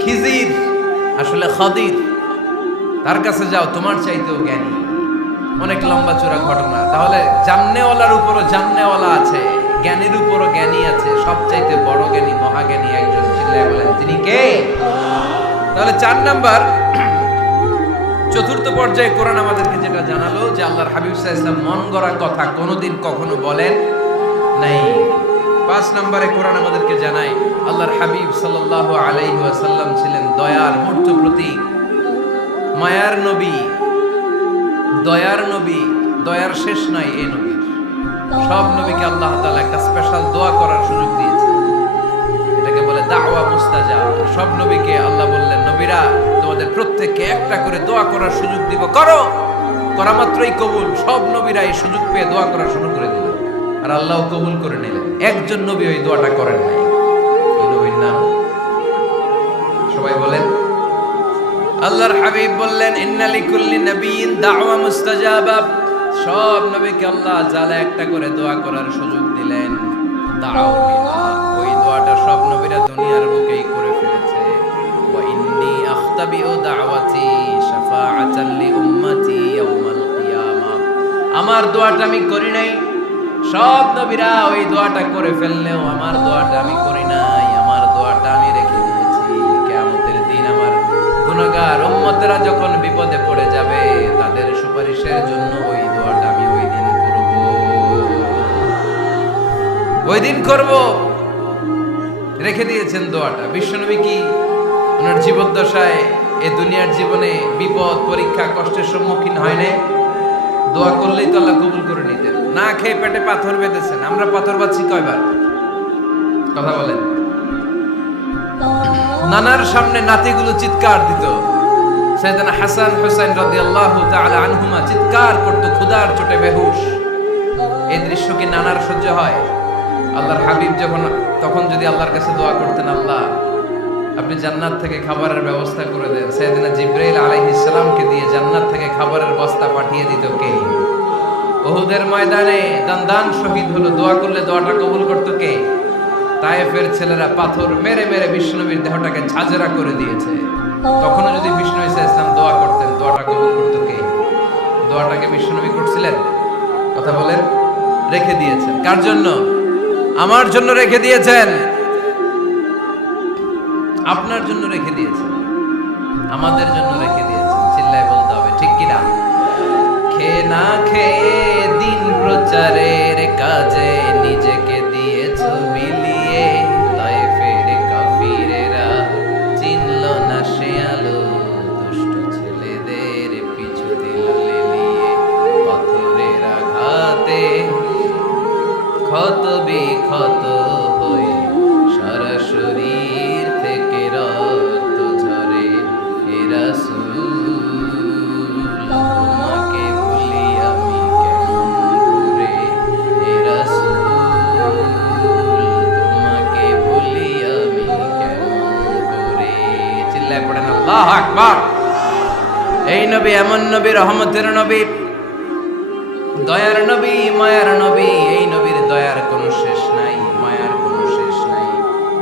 খিজির, আসলে খাদির। তার কাছে যাও, তোমার চাইতেও জ্ঞানী। অনেক লম্বা চূড়া ঘটনা। তাহলে জান্নেওয়ালার উপরও জান্নেওয়ালা আছে, জ্ঞানীর উপরও জ্ঞানী আছে। সবচাইতে বড় জ্ঞানী, মহাজ্ঞানী একজন, চিল্লায় বলেন তিনি কে? তাহলে 4 নাম্বার, চতুর্থ পর্যায়ে কোরআন আমাদেরকে যেটা জানালো যে আল্লাহর হাবিব সাল্লাল্লাহু আলাইহি ওয়াসাল্লাম মন গড়া কথা কোনোদিন কখনো বলেন নাই। 5 নম্বরে কোরআন আমাদেরকে জানায় আল্লাহর হাবিব সাল্লাল্লাহু আলাইহি ওয়াসাল্লাম ছিলেন দয়ার মূর্ত প্রতীক, মায়ার নবী, দয়ার নবী। দয়ার শেষ নাই এই নবীর। সব নবীকে আল্লাহ তাআলা একটা স্পেশাল দোয়া করার সুযোগ দিয়েছে, এটাকে বলে দাওয়া মুস্তাজাব। সব নবীকে আল্লাহ বললেন নবীরা তোমাদের প্রত্যেককে একটা করে দোয়া করার সুযোগ দিব, করো। করা মাত্রই কবুল। সব নবীরা এই সুযোগ পেয়ে দোয়া করা শুরু করে দিল, আর আল্লাহ কবুল করে নিলেন। একজন নবী ওই দোয়াটা করেন নাই। ওই নবীর নাম সবাই বলেন। আল্লাহর হাবিব বললেন ইন্না লিকুল্লি নাবিয়্যিন দাওয়া মুস্তাজাবা। সব নবীকে আল্লাহ জালে একটা করে দোয়া করার সুযোগ দিলেন। দাও বিহা, ওই দোয়াটা সব নবীরা দুনিয়ার বুকেই করে ফেলেছে। ওয়া ইন্নী আখতাবিউ দাওয়াতি শাফাআতান লি উম্মতি ইয়াউমাল কিয়ামা। আমার দোয়াটা আমি করি নাই, সব নবীরা ওই দোয়াটা করে ফেললেও আমার দোয়াটা আমি করি নাই। আমার দোয়াটা আমি রেখে দিয়েছি। কিয়ামতের দিন আমার গুনাহগার উম্মতেরা যখন বিপদে পড়ে যাবে তাদের সুপারিশের জন্য ওই দোয়াটা আমি ওই দিন করব, ওই দিন করব। রেখে দিয়েছেন দোয়াটা। বিশ্বনবী কি ওনার জীবদ্দশায় এই দুনিয়ার জীবনে বিপদ, পরীক্ষা, কষ্টের সম্মুখীন হয় নাই? দোয়া করলেই তো আল্লাহ কবুল করে নিতেন। না খেয়ে পেটে পাথর বেঁধেছেন। আমরা পাথর বাঁধছি কয়বার? কথা বলেন। নানার সামনে নাতিগুলো চিৎকার দিত, সাইয়েদনা হাসান হুসাইন রাদিয়াল্লাহু তাআলা আনহুমা চিৎকার করত ক্ষুধার চোটে বেহুশ। এই দৃশ্য কি নানার সহ্য হয়? আল্লাহর হাবিব তখন যদি আল্লাহর কাছে দোয়া করতেন, আল্লাহ আপনি জান্নাত থেকে খাবারের ব্যবস্থা করে দেন, সাইয়েদনা জিবরাইল আলাইহিস সালামকে দিয়ে জান্নাত থেকে খাবারের বস্তা পাঠিয়ে দিত কে? উহুদের ময়দানে দান শহীদ হলো, দোয়া করলে দোয়াটা কবুল করতো কে? তায়েফের ছেলেরা পাথর মেরে মেরে বিষ্ণুনবীর দেহটাকে ঝাঁঝরা করে দিয়েছে। তখনও যদি বিষ্ণু ঈসা ইসলাম দোয়া করতেন, দোয়াটা কবুল করতো কে? দোয়াটাকে বিষ্ণুনবী করছিলেন? কথা বলেন। রেখে দিয়েছেন কার জন্য? আমার জন্য রেখে দিয়েছেন, আপনার জন্য রেখে দিয়েছেন, আমাদের জন্য রেখে দিয়েছেন। চিল্লায় বলতে হবে ঠিক কিনা? খেয়ে না খেয়ে দিন প্রচারের কাজে নিজেকে দিয়েছ বিলিয়ে, তায়েফের কাফিরেরা চিনল না সে আলো, দুষ্ট ছেলেদের পিছু দিল লেলিয়ে, পাথরের আঘাতে ক্ষত বিক্ষত হয়ে সারা শরীর থেকে রক্ত ঝরে। হে রাসূল তোমাকে ভুলি আমি কেমন করে, হে রাসূল তোমাকে ভুলি আমি কেমন করে। চিল্লায় পড়েন আল্লাহু আকবার। এই নবী এমন নবী, রহমতের নবী, দয়ার নবী, মায়ার নবী। এই নবীর দয়ার কোনো শেষ নাই, মায়ার কোনো শেষ নাই।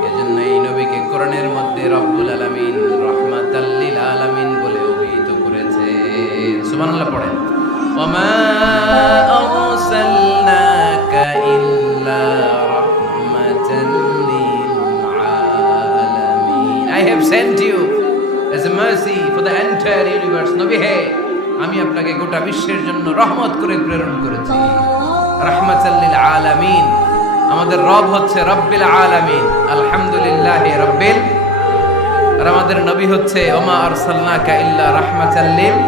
এজন্য এই নবীকে কোরআনের মধ্যে রব্বুল আলামিন রাহমাতাল লিল আলামিন বলে অভিহিত করেছে। সুবহানাল্লাহ পড়েন। ওয়ামা আরসালনাকা ইল্লা রাহমাতাল লিল আলামিন। I have sent you as a mercy for the entire universe. নবী হে, আমি আপনাকে গোটা বিশ্বের জন্য রহমত করে প্রেরণ করেছি। রাহমাতাল লিল আলামিন। আমাদের রব হচ্ছে রব্বিল আলামিন, আলহামদুলিল্লাহি রাব্বিল। আর আমাদের নবী হচ্ছে ওমা আরসালনাকা ইল্লা রাহমাতাল লিল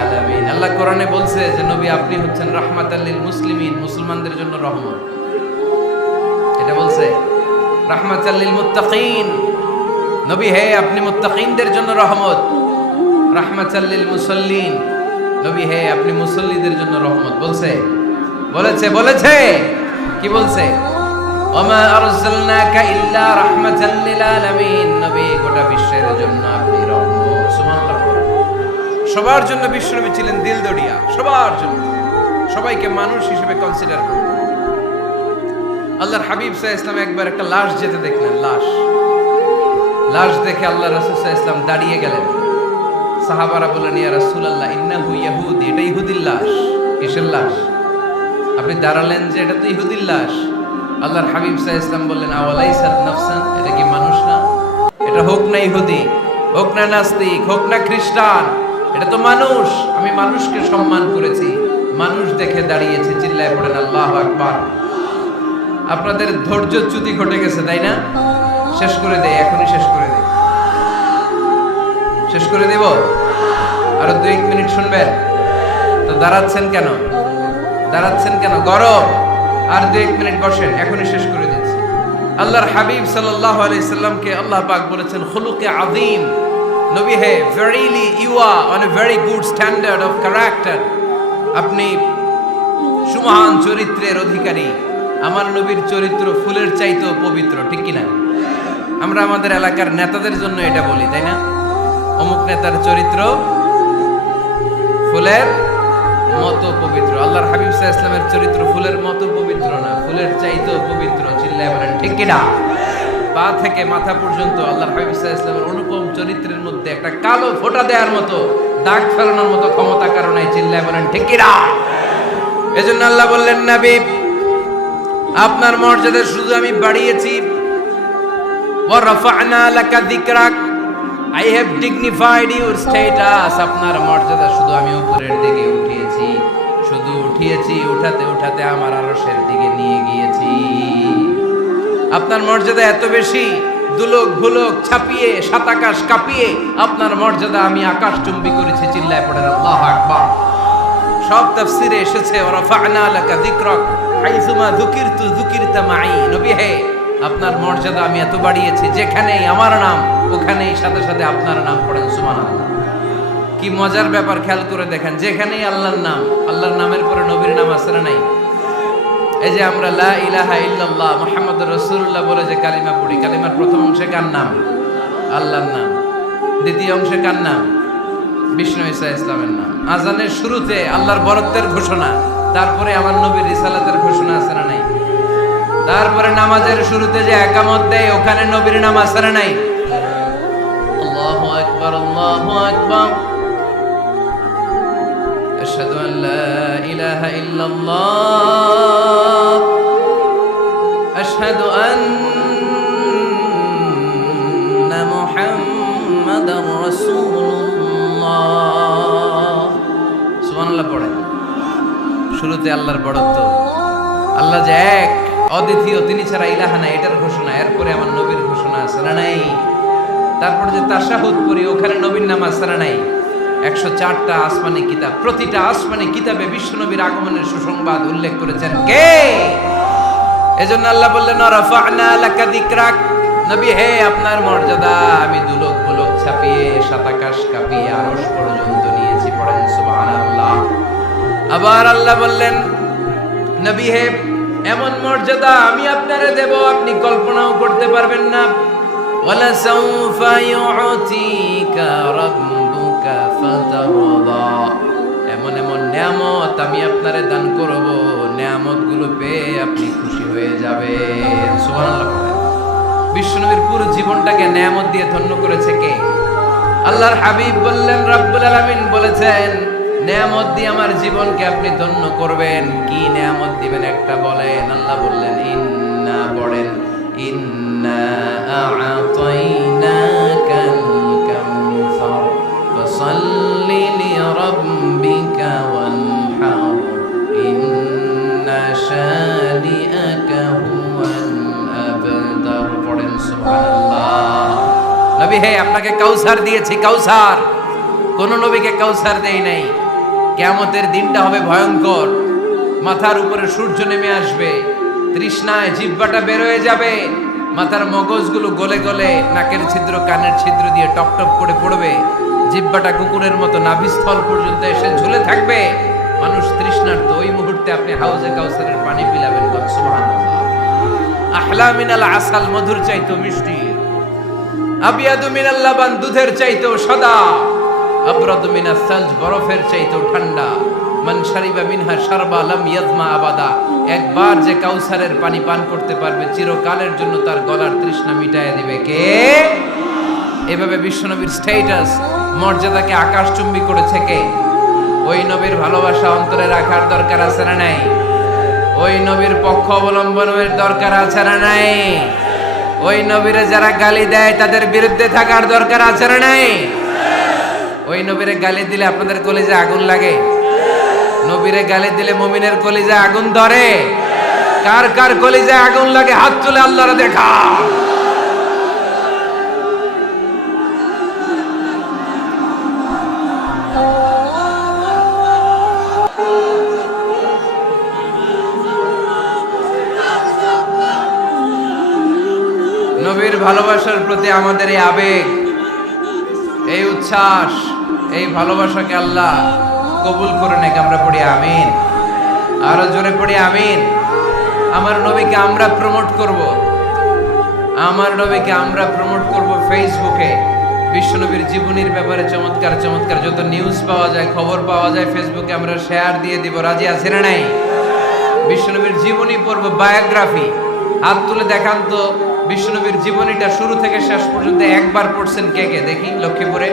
আলামিন। আল্লাহ কোরআনে বলছে যে নবী আপনি হচ্ছেন রাহমাতাল লিল মুসলিমিন, মুসলমানদের জন্য রহমত। এটা বলছে রাহমাতাল লিল মুত্তাকিন। নবী হে, আপনি মুত্তাকিনদের জন্য রহমত। রাহমাতাল লিল মুসাল্লিন। নবী হে, আপনি মুসল্লিদের জন্য রহমত। বলেছে কি বলছে? ওমা আরসালনাকা ইল্লা রাহমাতাল লিল আলামিন। নবী গোটা বিশ্বের জন্য আপনি রহমত। সুবহানাল্লাহ। সবার জন্য বিশ্বনবী ছিলেন দিলদরিয়া, সবার জন্য, সবাইকে মানুষ হিসেবে কনসিডার করতেন। আল্লাহর হাবিব সাল্লাল্লাহু আলাইহি ওয়াসাল্লাম একবার একটা লাশ যেতে দেখলেন। লাশ দেখে আল্লাহ রাসূল সাল্লাল্লাহু আলাইহি ওয়াসাল্লাম দাঁড়িয়ে গেলেন। সাহাবারা বললেন, ইয়া রাসূলুল্লাহ ইন্নাহু ইয়াহুদি। এটা ইহুদির লাশ। কিসের লাশ? আপনি দাঁড়ালেন যে এটা তো ইহুদির লাশ। আল্লাহর হাবিব সাল্লাল্লাহু আলাইহি ওয়াসাল্লাম বললেন, আওয়ালাইসাত নাফসান। এটা কি মানুষ না? এটা হোক না ইহুদি, হোক না নাস্তিক, হোক না খ্রিস্টান, এটা তো মানুষ। আমি মানুষকে সম্মান করেছি, মানুষ দেখে দাঁড়িয়েছি। চিল্লায় পড়েন আল্লাহু আকবার। আপনাদের ধৈর্যচ্যুতি ঘটে গেছে, তাই না? শেষ করে দেই, এখনই শেষ করে দেই। শেষ করে দেব? আরো 2-1 মিনিট শুনবেন তো? দাঁড়াচ্ছেন কেন? গরম। আর 2-1 মিনিট বসেন, এখনই শেষ করে দিচ্ছি। আল্লাহর হাবিব সাল্লাল্লাহু আলাইহি সাল্লামকে আল্লাহ পাক বলেছেন খুলুকে আযীম। নবী হে, verily you are on a very good standard of character. আপনি সুমহান চরিত্রের অধিকারী। আমার নবীর চরিত্র ফুলের চাইতেও পবিত্র, ঠিক কিনা? আমরা আমাদের এলাকার নেতাদের জন্য এটা বলি, তাই না? অমুক নেতার চরিত্র ফুলের মতো পবিত্র। আল্লাহর হাবিব সাল্লাল্লাহু আলাইহি ওয়াসাল্লামের চরিত্র ফুলের মতো পবিত্র না, ফুলের চাইতেও পবিত্র। চিল্লায় বলেন ঠিক কিনা? পা থেকে মাথা পর্যন্ত আল্লাহর হাবিব সাল্লাল্লাহু আলাইহি ওয়াসাল্লামের অনুপম চরিত্রের মধ্যে একটা কালো ফোঁটা দেওয়ার মতো, দাগ ফেলানোর মতো ক্ষমতা কারণে। চিল্লায় বলেন ঠিক কিনা? এজন্য আল্লাহ বললেন, নবী আপনার মর্যাদা শুধু আমি বাড়িয়েছি। ওয়া রাফা'না লাকা যিকরাক। I have dignified your status. আপনার মর্যাদা শুধু আমি উপরের দিকে উঠিয়েছি, উঠাতে উঠাতে আমার আরশের দিকে নিয়ে গিয়েছি। আপনার মর্যাদা এত বেশি, দুলক ভুলক ছাপিয়ে, সাত আকাশ কাঁপিয়ে আপনার মর্যাদা আমি আকাশচুম্বী করেছি। চিল্লায় পড়েন আল্লাহু আকবার। সব তাফসীরে এসেছে ওয়া রাফা'না লাকা যিকরাক হাইসুমা যুকিরতু যুকিরতা মাই। নবী হে, আপনার মর্যাদা আমি এত বাড়িয়েছি, যেখানেই আমার নাম ওখানেই সাথে সাথে আপনার নাম পড়েন। সুবহানাল্লাহ। কি মজার ব্যাপার, খেয়াল করে দেখেন, যেখানেই আল্লাহর নাম, আল্লাহর নামের পরে নবীর নাম আছে না নাই? এই যে আমরা লা ইলাহা ইল্লাল্লাহ মুহাম্মাদুর রাসূলুল্লাহ বলে যে কালিমা পড়ি, কালিমার প্রথম অংশে কার নাম? আল্লাহর নাম। দ্বিতীয় অংশে কার নাম? বিষ্ণু ঈসা ইসলামের নাম। আজানের শুরুতে আল্লাহর বরত্বের ঘোষণা, তারপরে আমার নবীর রিসালাতের ঘোষণা আছে না নাই? তারপরে নামাজের শুরুতে যে একামত দেয়, ওখানে নবীর নাম আছে না নাই? আল্লাহু আকবার, আল্লাহু আকবার, আশহাদু আন লা ইলাহা ইল্লাল্লাহ, আশহাদু আন্না মুহাম্মাদার রাসূলুল্লাহ। সুবহানাল্লাহ পড়ে। শুরুতে আল্লাহর বড়ত্ব, আল্লাহ যে এক, অদ্বিতীয়, তিনি ছাড়া ইলাহা নাই, এটার ঘোষণা। এরপরে আমার নবীর ঘোষণা আছে না নাই? তারপরে যে তাশাহুদ পড়ি, ওখানে নবীর নাম আছে না নাই? 104টা আসমানি কিতাব, প্রতিটা আসমানি কিতাবে বিশ্ব নবীর আগমনের সুসংবাদ উল্লেখ করেছেন কে? এজন্য আল্লাহ বললেন রাফা'না লাকা যিকরাক, নবী হে, আপনার মর্যাদা আমি দুলক পুলক ছাপিয়ে, সাত আকাশ কাঁপিয়ে আরশ পর্যন্ত নিয়েছি। পড়েন সুবহানাল্লাহ। আবার আল্লাহ বললেন নবী হে, এমন মর্যাদা আমি আপনারে দেব আপনি কল্পনাও করতে পারবেন না। ওয়ালা সাউফা ইউতিকা রাব্বুকা ফাতারদা, এমন এমন নিয়ামত আমি আপনারে দান করব, নিয়ামতগুলো পেয়ে আপনি খুশি হয়ে যাবেন। সুবহানাল্লাহ। বিশ্বনবীর পুরো জীবনটাকে নিয়ামত দিয়ে ধন্য করেছে কে? আল্লাহর হাবিব বললেন, রব্বুল আলামিন বলেছেন নিয়ামত দিয়ে আমার জীবনকে আপনি ধন্য করবেন। কি নিয়ামত দিবেন একটা বলেন? আল্লাহ বললেন ইন্না, পড়েন, ইন্না আ'তাইনাকাল কাউসার ফাসাল্লি লিরাব্বিকা ওয়ানহার ইন্না শানিআকা হুয়াল আবতার। পড়েন সুবহানাল্লাহ। নবী হে, আপনাকে কাউসার দিয়েছি, কাউসার। কোন নবীকে কাউসার দেই নাই। কিয়ামতের দিনটা হবে ভয়ঙ্কর, মাথার উপরে সূর্য নেমে আসবে, তৃষ্ণায় জিহ্বাটা বের হয়ে যাবে, মাথার মগজগুলো গলে গলে নাকের ছিদ্র কানের ছিদ্র দিয়ে টপ টপ করে পড়বে, জিহ্বাটা কুকুরের মতো নাভিস্থল পর্যন্ত এসে ঝুলে থাকবে, মানুষ তৃষ্ণার্ত। ওই মুহূর্তে আপনি হাউজে কাউসারের পানি পিলাবেন। সুবহানাল্লাহ। আহলা মিনাল আসাল, মধুর চাইতো মিষ্টি, আবিয়াদু মিনাল লাবান, দুধের চাইতো সাদা, আবরাদু মিনাস সালজ, বরফের চাইতো ঠান্ডা, মান শারিবা মিনহা শারবা লাম ইয়াজমা আবাদা, একবার যে কাউসারের পানি পান করতে পারবে চিরকালের জন্য তার গলার তৃষ্ণা মিটাইয়া দিবে কে? এভাবে বিশ্বনবীর স্ট্যাটাস, মর্যাদাকে আকাশচুম্বী করেছে কে? ওই নবীর ভালোবাসা অন্তরে রাখার দরকার আছে না নাই? ওই নবীর পক্ষ অবলম্বনের দরকার আছে না নাই? ওই নবীরে যারা গালি দেয় তাদের বিরুদ্ধে থাকার দরকার আছে না নাই? ওই নবীরে গালি দিলে আপনাদের কলিজায় আগুন লাগে? নবীরে গালি দিলে মুমিনের কলিজায় আগুন ধরে? কার কার কলিজায় আগুন লাগে হাত তুলে আল্লাহরে দেখা। নবীর ভালোবাসার প্রতি আমাদের এই আবেগ, এই উচ্ছ্বাস, এই ভালোবাসাকে আল্লাহ কবুল করে নেক। আমরা পড়ি আমিন। আরো জোরে পড়ি আমিন। আমার নবীকে আমরা প্রমোট করব, আমার নবীকে আমরা প্রমোট করব ফেসবুকে। বিশ্বনবীর জীবনীর ব্যাপারে চমৎকার চমৎকার যত নিউজ পাওয়া যায়, খবর পাওয়া যায়, ফেসবুকে আমরা শেয়ার দিয়ে দিব। রাজি আছে না নাই? বিশ্বনবীর জীবনী পড়ব, বায়োগ্রাফি। হাত তুলে দেখান তো বিশ্বনবীর জীবনীটা শুরু থেকে শেষ পর্যন্ত একবার পড়ছেন কে কে? দেখি লক্ষ্মীপুরে।